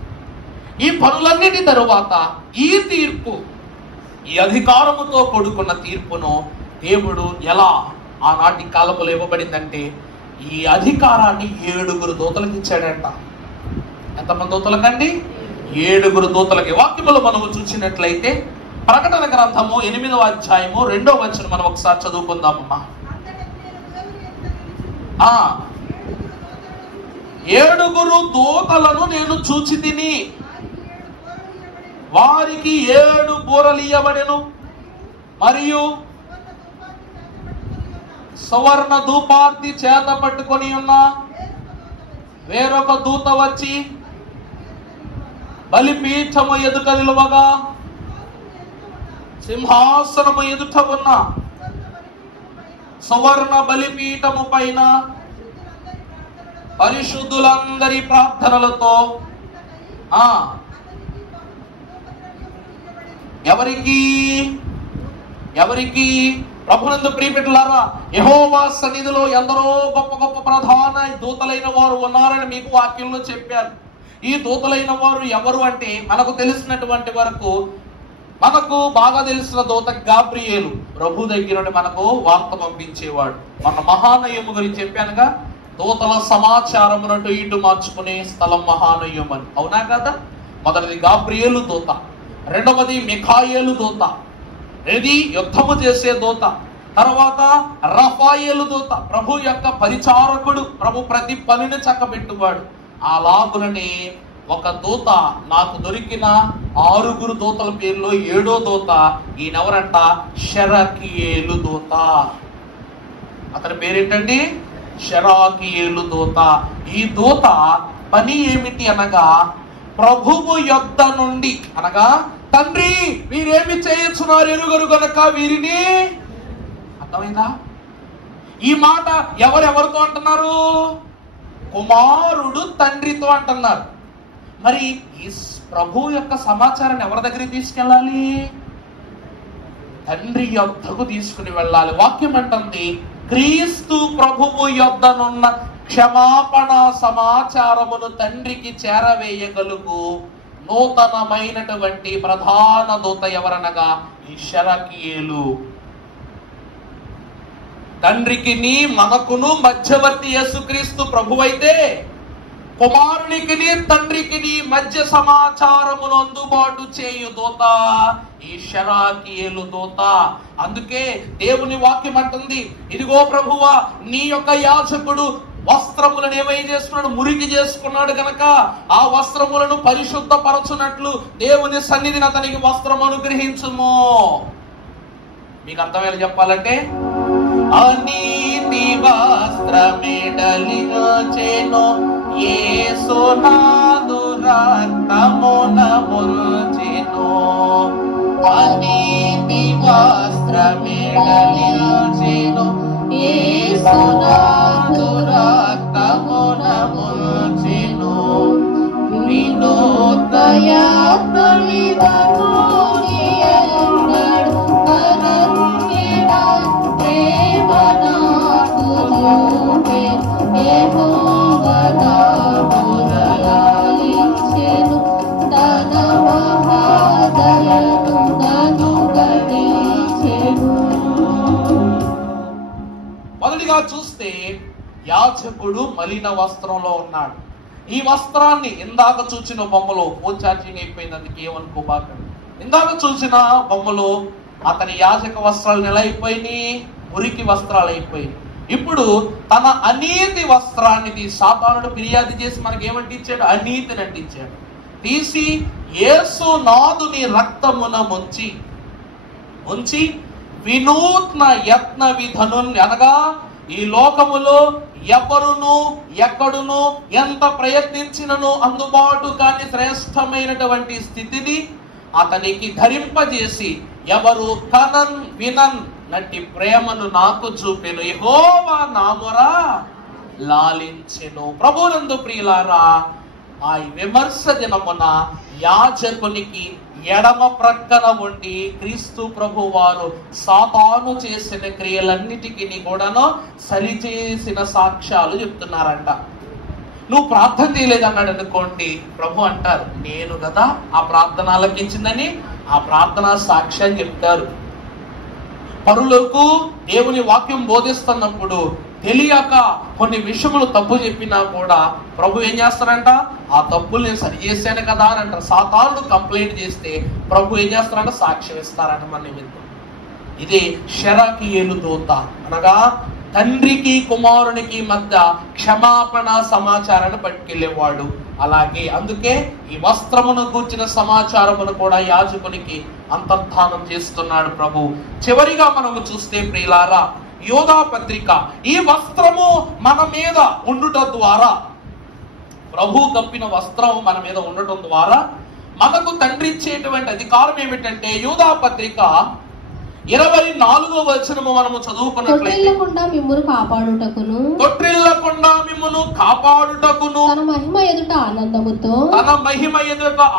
ఈ పనులన్నిటి తరువాత ఈ తీర్పు, ఈ అధికారముతో కూడుకున్న తీర్పును దేవుడు ఎలా ఆనాటి కాలములో ఇవ్వబడిందంటే, ఈ అధికారాన్ని 7 దూతలకు ఇచ్చాడంట. ఎంతమంది దూతలకండి? 7 దూతలకి. వాక్యములో మనము చూసినట్లయితే ప్రకటన గ్రంథము 8వ అధ్యాయము 2వ వచనం మనం ఒకసారి చదువుకుందామమ్మా. 7 దూతలను నేను చూచి తిని, వారికి 7 బూరలు ఇయ్యబడెను, మరియు సువర్ణ ధూపార్తి చేత పట్టుకొని ఉన్న వేరొక దూత వచ్చి బలిపీఠము ఎదుట నిలువగా, సింహాసనము ఎదుట ఉన్న సువర్ణ బలిపీఠము పైన పరిశుద్ధులందరి ప్రార్థనలతో ఎవరికి ప్రభునందు ప్రియబిడ్డలారా, యెహోవా సన్నిధిలో ఎందరో గొప్ప గొప్ప ప్రధాన దూతలైన వారు ఉన్నారని మీకు వాక్యంలో చెప్పారు. ఈ దూతలైన వారు ఎవరు అంటే, మనకు తెలిసినటువంటి వరకు మనకు బాగా తెలిసిన దూత గాబ్రియేలు, ప్రభు దగ్గర నుండి మనకు వార్త పంపించేవాడు. మన మహానయము గురించి చెప్పానుగా, దూతల సమాచారమునటు ఇటు మార్చుకునే స్థలం మహానయం అని. అవునా కదా? మొదటిది గాబ్రియేలు దూత, రెండవది మిఖాయేలు దూత, ఇది యుద్ధము చేసే దూత, తర్వాత రఫాయేలు దూత, ప్రభు యొక్క పరిచారకుడు, ప్రభు ప్రతి పనిని చక్కబెట్టువాడు. అలాగునని ఒక దూత నాకు దొరికిన 6 దూతల పేర్లో 7వ దూత ఈయనెవరంట? షెరకియేలు దూత. అతని పేరేంటండి? షెరకియేలు దూత. ఈ దూత పని ఏమిటి అనగా, ప్రభువు యొద్ద నుండి, అనగా తండ్రి వీరేమి చేయుచున్నారు ఎరుగరు గనక వీరిని. అర్థమైందా? ఈ మాట ఎవరెవరితో అంటున్నారు? కుమారుడు తండ్రితో అంటున్నారు. మరి ఈ ప్రభు యొక్క సమాచారాన్ని ఎవరి దగ్గరికి తీసుకెళ్ళాలి? తండ్రి యొద్దకు తీసుకుని వెళ్ళాలి. వాక్యం అంటుంది, క్రీస్తు ప్రభువు యొద్దనున్న క్షమాపణ సమాచారమును తండ్రికి చేరవేయగలుగు నూతనమైనటువంటి ప్రధాన దూత ఎవరనగా ఈ షెరకియేలు. తండ్రికి మనకును మధ్యవర్తి యేసుక్రీస్తు ప్రభువైతే, కుమారునికి తండ్రికి మధ్య సమాచారమును అందుబాటు చేయు దూత ఈ షెరకియేలు దూత. అందుకే దేవుని వాక్యం అంటుంది, ఇదిగో ప్రభువా, నీ యొక్క యాజకుడు వస్త్రములను ఏమై చేసుకున్నాడు? మురికి చేసుకున్నాడు గనక ఆ వస్త్రములను పరిశుద్ధపరచునట్లు దేవుని సన్నిధిని అతనికి వస్త్రం అనుగ్రహించుము. మీకు అర్థమయ్యేలా చెప్పాలంటే, అనీతి వస్త్రమిడలినొచెను యేసునాదు రక్తమున ముంచెను. అనీతి వస్త్రమిడలినొచెను యేసునాదు మొదటిగా చూస్తే యాజకుడు మలిన వస్త్రంలో ఉన్నాడు. ఈ వస్త్రాన్ని ఇందాక చూసిన బొమ్మలో ఫోన్ ఛార్జింగ్ అయిపోయింది, అందుకే ఏమనుకోబాకండి. ఇందాక చూసిన బొమ్మలో అతని యాజక వస్త్రాలు ఎలా అయిపోయినాయి? మురికి వస్త్రాలు అయిపోయి. ఇప్పుడు తన అనీతి వస్త్రాన్ని సాతానుడు ఫిర్యాదు చేసి మనకి ఏమంటించాడు? అనీతిని అంటించాడు. తీసి యేసు నాదుని రక్తమున ముంచి వినూత్న యత్న విధను, అనగా ఈ లోకములో ఎవరును ఎక్కడును ఎంత ప్రయత్నించినను అందుబాటు కాని శ్రేష్టమైనటువంటి స్థితిని అతనికి ధరింపజేసి ఎవరు కనన్ వినన్ నటి ప్రేమను నాకు చూపెను, యెహోవా నా మొర లాలించెను. ప్రభునందు ప్రియులారా, ఆ విమర్శ దినమున యాజకునికి ఎడమ ప్రక్కన ఉండి క్రీస్తు ప్రభు వారు సాతాను చేసిన క్రియలన్నిటికీ కూడాను సరిచేసిన సాక్ష్యాలు చెప్తున్నారంట. నువ్వు ప్రార్థన చేయలేదన్నాడు అనుకోండి, ప్రభు అంటారు నేను కదా ఆ ప్రార్థన ఆలకించిందని ఆ ప్రార్థన సాక్ష్యాన్ని చెప్తారు. పరులకు దేవుని వాక్యం బోధిస్తున్నప్పుడు తెలియక కొన్ని విషయములు తప్పు చెప్పినా కూడా ప్రభు ఏం చేస్తారంట? ఆ తప్పులు నేను సరి చేశాను కదా అని అంటారు. సాతానుడు కంప్లైంట్ చేస్తే ప్రభు ఏం చేస్తారంట? సాక్ష్యం ఇస్తారంట మన నిమిత్తం. ఇది షరాకియేలు దూత, అనగా తండ్రికి కుమారునికి మధ్య క్షమాపణ సమాచారాన్ని పట్టుకెళ్లేవాడు. అలాగే అందుకే ఈ వస్త్రమును కూర్చిన సమాచారమును కూడా యాజకునికి అంతర్ధానం చేస్తున్నాడు ప్రభు. చివరిగా మనము చూస్తే ప్రియులారా, యోధా పత్రిక, ఈ వస్త్రము మన మీద ఉండుట ద్వారా, ప్రభు కప్పిన వస్త్రం మన మీద ఉండటం ద్వారా మనకు తండ్రి ఇచ్చేటువంటి అధికారం ఏమిటంటే, యోధా పత్రిక 24వ వచనము మనము చదువుకున్నట్లయితే, తొట్టిల్లకుండా మిమ్మును కాపాడుటకును తన మహిమ ఎదుట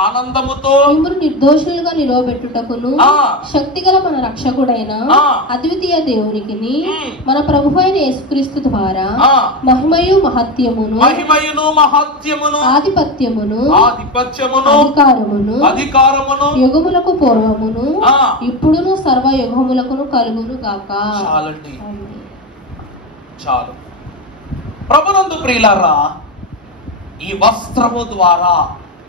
ఆనందముతో మిమ్మును నిర్దోషులుగా నిలవబెట్టుటకును శక్తిగల మన రక్షకుడైన అద్వితీయ దేవునికి మన ప్రభువైన యేసుక్రీస్తు ద్వారా మహిమయు మహత్యమును ఆధిపత్యమును అధికారమును యుగములకు పూర్వమును ఇప్పుడును సర్వయుగ కలుగును గాక. చాలండి, చాలు. ప్రభునందు ప్రియులారా, ఈ వస్త్రము ద్వారా,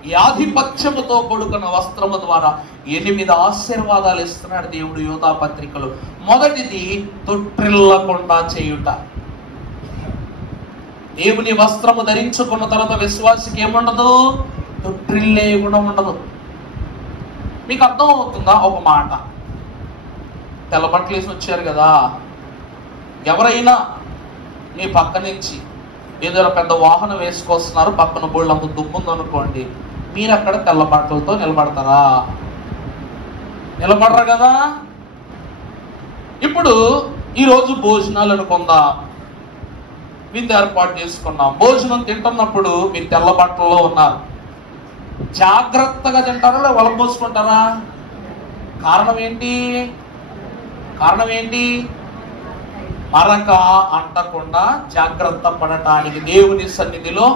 ఈ ఆధిపత్యముతో కూడుకున్న వస్త్రము ద్వారా 8 ఆశీర్వాదాలు ఇస్తున్నాడు దేవుడు యోధా పత్రికలు. మొదటిది తొట్టిల్లకుండా చేయుట. దేవుని వస్త్రము ధరించుకున్న తర్వాత విశ్వాసికి ఏముండదు? తొట్టిల్లే గుణం ఉండదు. మీకు అర్థం అవుతుందా? ఒక మాట, తెల్లబట్టలు వేసి వచ్చారు కదా, ఎవరైనా నీ పక్క నుంచి ఏదైనా పెద్ద వాహనం వేసుకొస్తున్నారు, పక్కన బోళ్ళు అంత దుమ్ముంది అనుకోండి, మీరు అక్కడ తెల్ల బట్టలతో నిలబడతారా? నిలబడరు కదా. ఇప్పుడు ఈరోజు భోజనాలు అనుకుందాం, విందు ఏర్పాటు చేసుకున్నాం. భోజనం తింటున్నప్పుడు మీరు తెల్ల బట్టల్లో ఉన్నారు, జాగ్రత్తగా తింటారా లేదా వలపోసుకుంటారా? కారణం ఏంటి? మరక అంటకుండా జాగ్రత్త పడటానికి. దేవుని సన్నిధిలో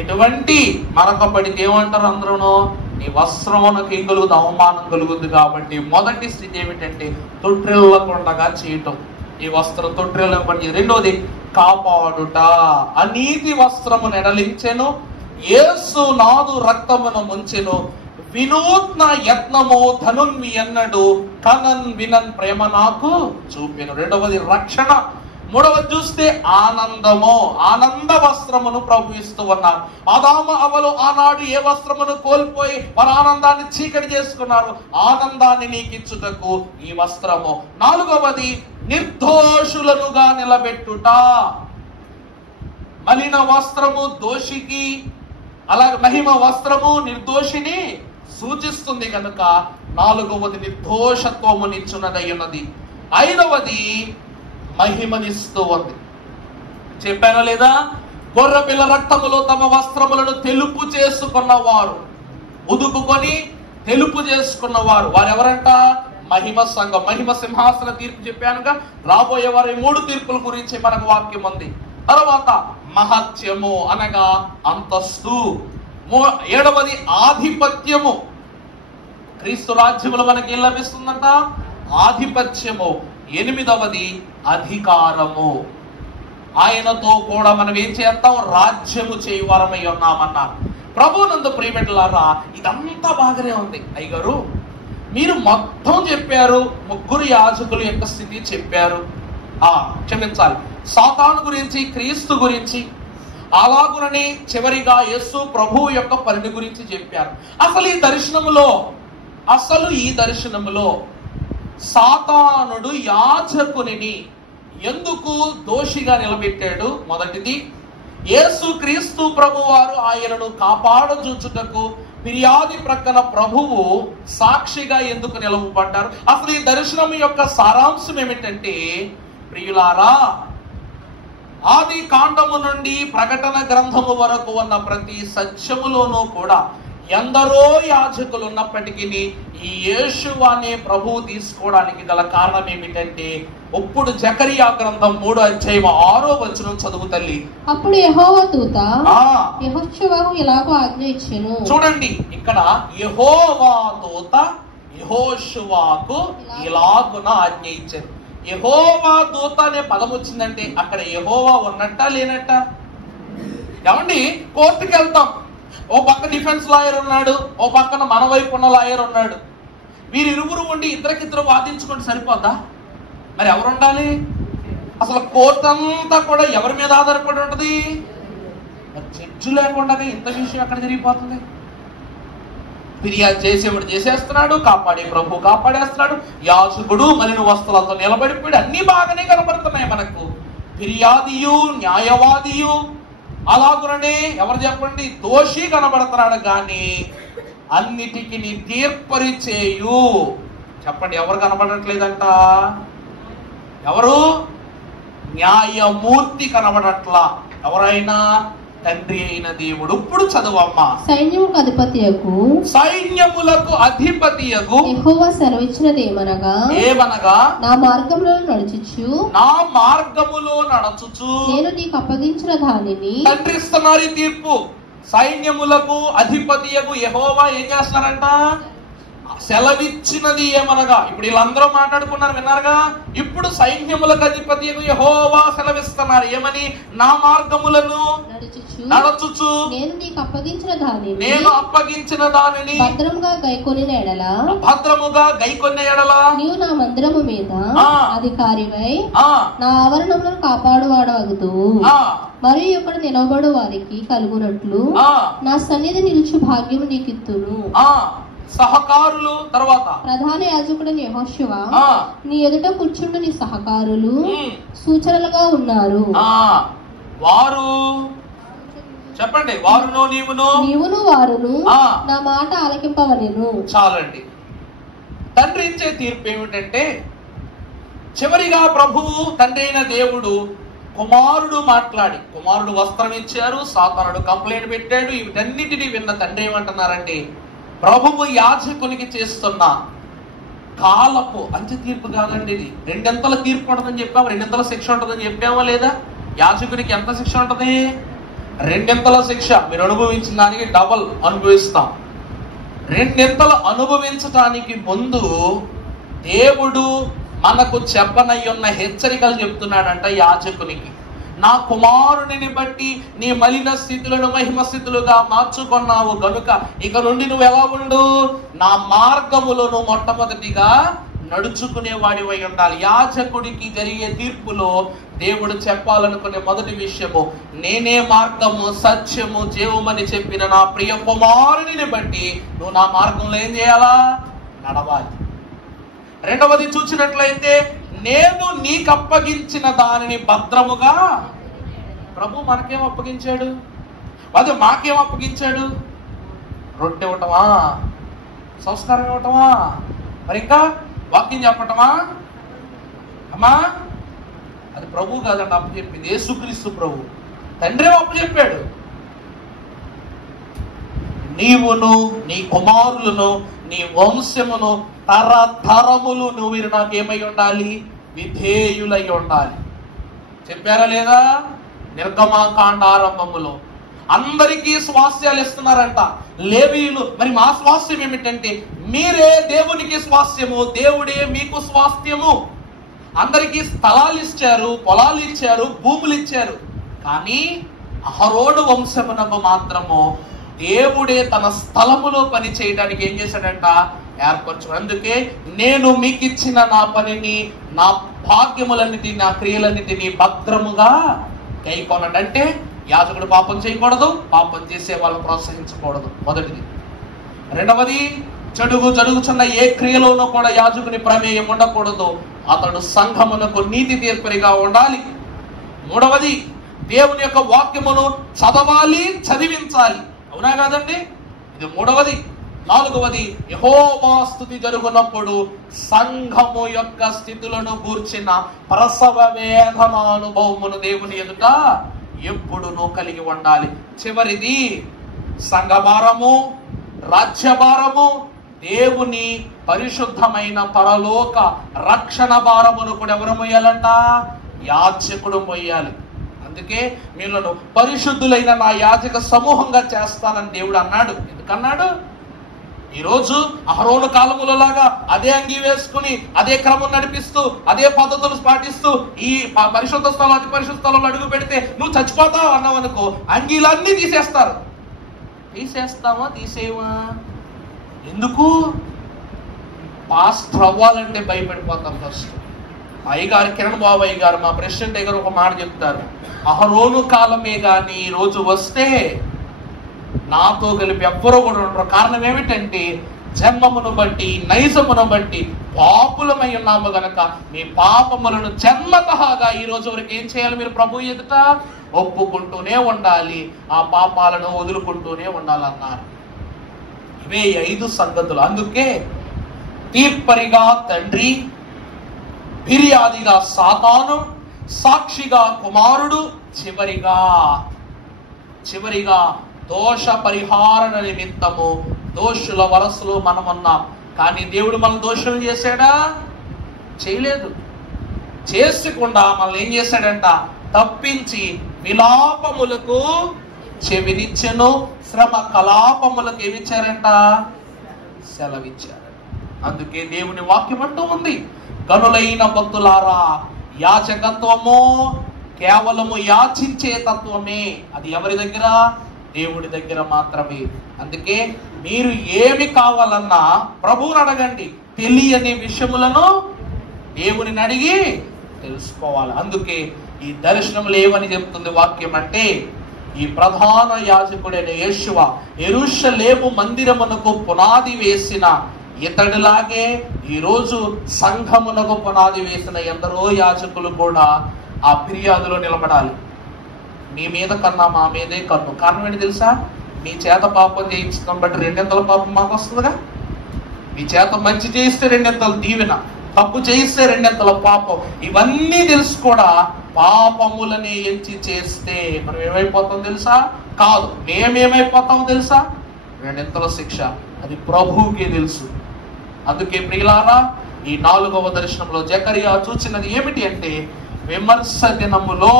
ఎటువంటి మరక పడితే ఏమంటారు అందరూ? నీ వస్త్రమునకు ఏం కలుగుతుంది? అవమానం కలుగుతుంది. కాబట్టి మొదటి స్థితి ఏమిటంటే తొట్టిల్లకుండా చేయటం. ఈ వస్త్రం తొట్టిల్ల పడి. రెండోది కాపాడుట. అనీతి వస్త్రము నెడలించెను, యేసు నాదు రక్తమును ముంచెను, వినూత్న యత్నము ధనున్వి అన్నడు, కనన్ వినన్ ప్రేమ నాకు చూపెను. రెండవది రక్షణ. మూడవది చూస్తే ఆనందము. ఆనంద వస్త్రమును ప్రభు ఇస్తూ ఉన్నారు. ఆదాము అవ్వలు ఆనాడు ఏ వస్త్రమును కోల్పోయి వారి ఆనందాన్ని చీకటి చేసుకున్నారు, ఆనందాన్ని నీకిచ్చుటకు ఈ వస్త్రము. నాలుగవది నిర్దోషులనుగా నిలబెట్టుట. మలిన వస్త్రము దోషికి, అలాగే మహిమ వస్త్రము నిర్దోషిని సూచిస్తుంది కనుక నాలుగవది నిర్దోషత్వమునిచ్చున్నదై ఉన్నది. ఐదవది మహిమనిస్తూ ఉంది. చెప్పానా లేదా? గొర్రెపిల్ల రక్తములో తమ వస్త్రములను తెలుపు చేసుకున్న వారు ఉదుకుకొని తెలుపు చేసుకున్న వారు ఎవరంట? మహిమ సంఘం. మహిమ సింహాసన తీర్పు చెప్పానుగా, రాబోయే వారి 3 తీర్పుల గురించి మనకు వాక్యం ఉంది. తర్వాత మహత్యము అనగా అంతస్తు. 7వది ఆధిపత్యము. క్రీస్తు రాజ్యములో మనకి ఏం లభిస్తుందంట? ఆధిపత్యము. 8వది అధికారము. ఆయనతో కూడా మనం ఏం చేస్తాం? రాజ్యము చేయవారమై ఉన్నామన్నారు. ప్రభునందు ప్రియబిడ్డలారా, ఇదంతా బాగానే ఉంది. అయ్యగారు మీరు మొత్తం చెప్పారు, 3 యాజకుల యొక్క స్థితి చెప్పారు. క్షమించాలి, సాతాను గురించి, క్రీస్తు గురించి, అలాగునని చివరిగా యేసు ప్రభువు యొక్క పని గురించి చెప్పారు. అసలు ఈ దర్శనములో సాతానుడు యాజకుని ఎందుకు దోషిగా నిలబెట్టాడు? మొదటిది, యేసు క్రీస్తు ప్రభు వారు ఆయనను కాపాడజూచుటకు ఫిర్యాది ప్రక్కన ప్రభువు సాక్షిగా ఎందుకు నిలవబడ్డారు? అసలు ఈ దర్శనం యొక్క సారాంశం ఏమిటంటే, ప్రియులారా, ఆది కాండము నుండి ప్రకటన గ్రంథము వరకు ఉన్న ప్రతి సత్యములోనూ కూడా ఎందరో యాజకులు ఉన్నప్పటికీ ఈ యేషువ అనే ప్రభువు తీసుకోవడానికి గల కారణం ఏమిటంటే, ఇప్పుడు జకరియా గ్రంథం 3వ అధ్యాయం 6వ వచనం చదువు తల్లి. అప్పుడు యెహోవా దూత యెహోషువకు ఇలాగూ ఆజ్ఞ ఇచ్చెను. చూడండి, ఇక్కడ యెహోవా దూత యెహోషువకు ఇలాగున ఆజ్ఞ ఇచ్చారు. యెహోవా దూత అనే పదం వచ్చిందంటే అక్కడ యెహోవా ఉన్నట్ట లేనట్ట? ఏమండి, కోర్టుకి వెళ్తాం, ఓ పక్క డిఫెన్స్ లాయర్ ఉన్నాడు, ఓ పక్కన మన వైపు ఉన్న లాయర్ ఉన్నాడు. వీరిరువురు ఉండి ఇద్దరికిద్దరు వాదించుకుంటే సరిపోద్దా? మరి ఎవరు ఉండాలి? అసలు కోర్టు అంతా కూడా ఎవరి మీద ఆధారపడి ఉంటది? జడ్జి లేకుండా ఇంత విషయం ఎక్కడ జరిగిపోతుంది? ఫిర్యాదు చేసేవాడు చేసేస్తున్నాడు, కాపాడే ప్రభు కాపాడేస్తున్నాడు, యాజకుడు మలిన వస్తువులతో నిలబడిపోయాడు. అన్ని బాగానే కనబడుతున్నాయి మనకు. ఫిర్యాదియు న్యాయవాదియు అలాగుననే ఎవరు చెప్పండి? దోషి కనబడుతున్నాడు. కానీ అన్నిటికీ తీర్పరిచేయు చెప్పండి ఎవరు కనబడట్లేదంట? ఎవరు? న్యాయమూర్తి కనబడట్లా. ఎవరైనా? తండ్రి అయిన దేవుడు. ఇప్పుడు చదువమ్మా. సైన్యములకు అధిపతియగు యెహోవా సెలవిచ్చినది ఏమనగా, నా మార్గములో నడుచుచు నేను నీకు అప్పగించిన దానిని. తండ్రి ఇస్తున్నారు ఈ తీర్పు. సైన్యములకు అధిపతియగు యెహోవా ఏం చేస్తున్నారంట? సెలవిచ్చినది ఏమనగా. ఇప్పుడు వీళ్ళందరూ మాట్లాడుకున్నారు, విన్నారుగా. ఇప్పుడు సైన్యములకు అధిపతియగు యెహోవా సెలవిస్తున్నారు ఏమని? నా మార్గములను నడుచుచు నేను నీకు అప్పగించిన దానిని భద్రముగా గైకొన్న ఎడల నీవు నా మందిరము మీద అధికారివై నా ఆవరణములను కాపాడువాడవగుదువు. మరియు ఇక్కడ నిలబడు వారికి కలుగునట్లు నా సన్నిధి నిలుచు భాగ్యము నీకిత్తును. సహకారులు. తర్వాత ప్రధాన యాజకుడు యెహోషువ నీ ఎదుట కూర్చుండు నీ సహకారులు సూచనలుగా ఉన్నారు. వారు చెప్పండి, వారును నీవును వారును నా మాట ఆలకింపవలెను. చాలండి. తండ్రి ఇచ్చే తీర్పు ఏమిటంటే, చివరిగా ప్రభువు తండ్రి అయిన దేవుడు కుమారుడు మాట్లాడి, కుమారుడు వస్త్రం ఇచ్చారు, సాతానుడు కంప్లైంట్ పెట్టాడు. వీటన్నిటినీ విన్న తండ్రి ఏమంటున్నారంటే, ప్రభువు యాజకునికి చేస్తున్న కాలపు అంత్య తీర్పు కాదండి ఇది. 2 తీర్పు ఉంటుందని చెప్పాము, 2 శిక్ష ఉంటుందని చెప్పామా లేదా? యాజకునికి ఎంత శిక్ష ఉంటది? 2 శిక్ష. మీరు అనుభవించిన దానికి డబల్ అనుభవిస్తాం. 2 అనుభవించటానికి ముందు దేవుడు మనకు చెప్పనయ్యున్న హెచ్చరికలు చెప్తున్నాడంట యాజకునికి. నా కుమారుని బట్టి నీ మలిన స్థితులను మహిమ స్థితులుగా మార్చుకున్నావు గనుక ఇక నుండి నువ్వు ఎలా ఉండు? నా మార్గములను మొట్టమొదటిగా నడుచుకునే వాడివై ఉండాలి. యాజకుడికి జరిగే తీర్పులో దేవుడు చెప్పాలనుకునే మొదటి విషయము, నేనే మార్గము సత్యము జీవమని చెప్పిన నా ప్రియ కుమారుని బట్టి నువ్వు నా మార్గంలో ఏం చేయాలా? నడవాలి. 2వది చూసినట్లయితే, నేను నీకు అప్పగించిన దానిని భద్రముగా. ప్రభు మనకేం అప్పగించాడు? అది మాకేం అప్పగించాడు? రొట్టె ఇవ్వటమా? సంస్కారం ఇవ్వటమా? మరి ఇంకా వాక్యం చెప్పటమా? అమ్మా, అది ప్రభు కాదండి అప్పచెప్పింది, యేసుక్రీస్తు ప్రభు. తండ్రి అప్పచెప్పాడు. నీవును నీ కుమారులను నీ వంశమును తరతరములు నువ్వు నాకేమై ఉండాలి? విధేయులై ఉండాలి. చెప్పారా లేదా? నిర్గమకాండ ఆరంభములో అందరికీ స్వాస్థ్యాలు ఇస్తున్నారంట లేవీయులు. మరి మా స్వాస్థ్యం ఏమిటంటే మీరే దేవునికి స్వాస్థ్యము, దేవుడే మీకు స్వాస్థ్యము. అందరికీ స్థలాలు ఇచ్చారు, పొలాలు ఇచ్చారు, భూములు ఇచ్చారు. కానీ అహరోను వంశమునకు మాత్రము దేవుడే తన స్థలములో పని చేయడానికి ఏం చేశాడంట? ఏర్పరచు. అందుకే నేను మీకు ఇచ్చిన నా పనిని, నా భాగ్యములన్నిటిని, నా క్రియలన్నిటిని భద్రముగా కైకొనండి. అంటే యాజకుడు పాపం చేయకూడదు, పాపం చేసే వాళ్ళని ప్రోత్సహించకూడదు, మొదటిది. రెండవది, జరుగుచున్న ఏ క్రియలోనూ కూడా యాజకుని ప్రమేయం ఉండకూడదు. అతడు సంఘమునకు నీతి తీర్పరిగా ఉండాలి. మూడవది, దేవుని యొక్క వాక్యమును చదవాలి, చదివించాలి. అవునా కాదండి? ఇది మూడవది. నాలుగవది, యెహోవా స్తుతి జరుగునప్పుడు సంఘము యొక్క స్థితులను గూర్చిన ప్రసవ వేదన అనుభవమును దేవుని ఎదుట ఎప్పుడునూ కలిగి ఉండాలి. చివరిది, సంఘభారము, రాజ్యభారము, దేవుని పరిశుద్ధమైన పరలోక రక్షణ భారమును కూడా ఎవరు మోయాలంట? యాజకుడు మోయాలి. అందుకే వీళ్ళను పరిశుద్ధులైన నా యాజక సమూహంగా చేస్తానని దేవుడు అన్నాడు. ఎందుకన్నాడు? ఈరోజు అహరోను కాలములో లాగా అదే అంగీ వేసుకుని, అదే క్రమం నడిపిస్తూ, అదే పద్ధతులు పాటిస్తూ ఈ పరిశుద్ధ స్థలం, అతి పరిశుద్ధ స్థలంలో అడుగు పెడితే నువ్వు చచ్చిపోతావు అన్నావనుకో, అంగీలన్నీ తీసేస్తారు. తీసేస్తావా? తీసేవా? ఎందుకు? పాస్టర్ అవ్వాలంటే భయపడిపోతాం. ఫస్ట్ అయ్యగారు, కిరణ్ బాబయ్య గారు, మా ప్రెసిడెంట్ గారు ఒక మాట చెప్తారు, అహరోను కాలమే గాని ఈ రోజు వస్తే నాతో కలిపి ఎవ్వరూ కూడా ఉండరు. కారణం ఏమిటంటే జన్మమును బట్టి, నైజమును బట్టి పాపులమై ఉన్నాము గనక మీ పాపములను జన్మతహాగా ఈ రోజు వరకు ఏం చేయాలి? మీరు ప్రభు ఎదుట ఒప్పుకుంటూనే ఉండాలి, ఆ పాపాలను వదులుకుంటూనే ఉండాలన్నారు. ఇవే 5 సంగతులు. అందుకే తీర్పరిగా తండ్రి, ఫిర్యాదిగా సాతాను, సాక్షిగా కుమారుడు, చివరిగా దోష పరిహారణ నిమిత్తము దోషుల వరసలో మనం ఉన్నాం. కానీ దేవుడు మన దోషులు చేశాడా? చేయలేదు. చేసుకుండా మనల్ని ఏం చేశాడంట? తప్పించి విలాపములకు చెవినిచ్చెను, శ్రమ కలాపములకు ఏమిచ్చారంట? సెలవిచ్చారు. అందుకే దేవుని వాక్యం అంటూ ఉంది, గనులైన భక్తులారా, యాచకత్వము కేవలము యాచించే తత్వమే. అది ఎవరి దగ్గర? దేవుడి దగ్గర మాత్రమే. అందుకే మీరు ఏమి కావాలన్నా ప్రభువుని అడగండి, తెలియని విషయములను దేవుని అడిగి తెలుసుకోవాలి. అందుకే ఈ దర్శనములు ఏమని చెప్తుంది వాక్యం అంటే, ఈ ప్రధాన యాజకుడైన యేషువ యెరూషలేము మందిరమునకు పునాది వేసిన ఇతడిలాగే ఈరోజు సంఘమునకు పునాది వేసిన ఎందరో యాజకులు కూడా ఆ ఫిర్యాదులో నిలబడాలి. మీ మీద కన్నా మా మీదే కన్ను. కారణం ఏంటి తెలుసా? మీ చేత పాపం చేయించడం బట్టి 2 పాపం మాకు వస్తుందిగా. మీ చేత మంచి చేయిస్తే 2 దీవెన, తప్పు చేయిస్తే 2 పాపం. ఇవన్నీ తెలుసు కూడా పాపములని ఎంచి చేస్తే మనం ఏమైపోతాం తెలుసా? కాదు, మేమేమైపోతాం తెలుసా? 2 శిక్ష. అది ప్రభువుకే తెలుసు. అందుకే ప్రియులారా, ఈ 4వ దర్శనంలో జకరియా చూసినది ఏమిటి అంటే, విమర్శ దినములో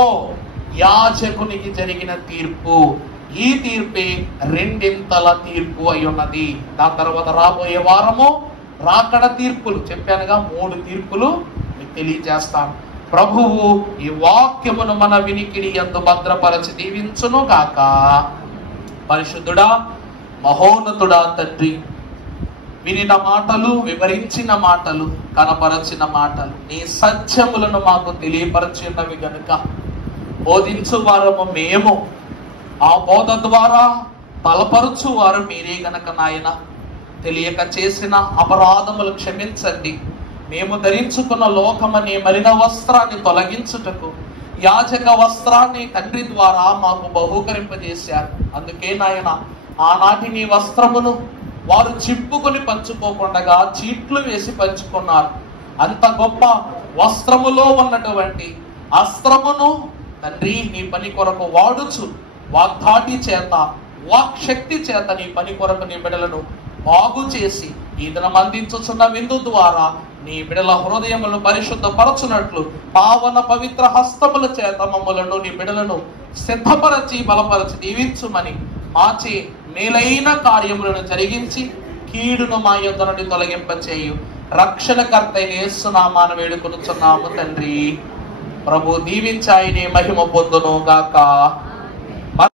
యాజకునికి జరిగిన తీర్పు. ఈ తీర్పే 2 తీర్పు అయి ఉన్నది. దాని తర్వాత రాబోయే వారము రాకడ తీర్పులు. చెప్పానుగా 3 తీర్పులు మీకు తెలియజేస్తాను. ప్రభువు ఈ వాక్యమును మన వినికిడి యందు భద్రపరచి దీవించును గాక. పరిశుద్ధుడా, మహోన్నతుడా తండ్రి, వినిన మాటలు, వివరించిన మాటలు, కనపరచిన మాటలు, నీ సత్యములను మాకు తెలియపరచున్నవి గనుక బోధించు వారము మేము, ఆ బోధ ద్వారా బలపరచు వారు మీరే గనక నాయన, తెలియక చేసిన అపరాధములు క్షమించండి. మేము ధరించుకున్న లోకమనే మలిన వస్త్రాన్ని తొలగించుటకు యాజక వస్త్రాన్ని తండ్రి ద్వారా మాకు బహూకరింపజేశారు. అందుకే నాయన, ఆనాటి నీ వస్త్రమును వారు చింపుకొని పంచుకోకుండా చీట్లు వేసి పంచుకున్నారు. అంత గొప్ప వస్త్రములో ఉన్నటువంటి అస్త్రమును తండ్రి నీ పని కొరకు వాడుచు, వాగ్దాటి చేత, వాక్శక్తి చేత నీ పని కొరకు నీ బిడ్డలను బాగు చేసి ఈ దినం అందించుచున్న విందు ద్వారా నీ బిడల హృదయములను పరిశుద్ధపరచునట్లు పావన పవిత్ర హస్తముల చేత మమ్మలను నీ బిడలను సిద్ధపరచి బలపరచి దీవించుమని మాచే మేలైన కార్యములను జరిగించి కీడును మా యొద్ద నుండి తొలగింపచేయు రక్షణకర్త అయిన యేసు నామమున వేడుకొనుచున్నాము తండ్రి. ప్రభు దీవించి ఆయనే మహిమ పొందును గాక.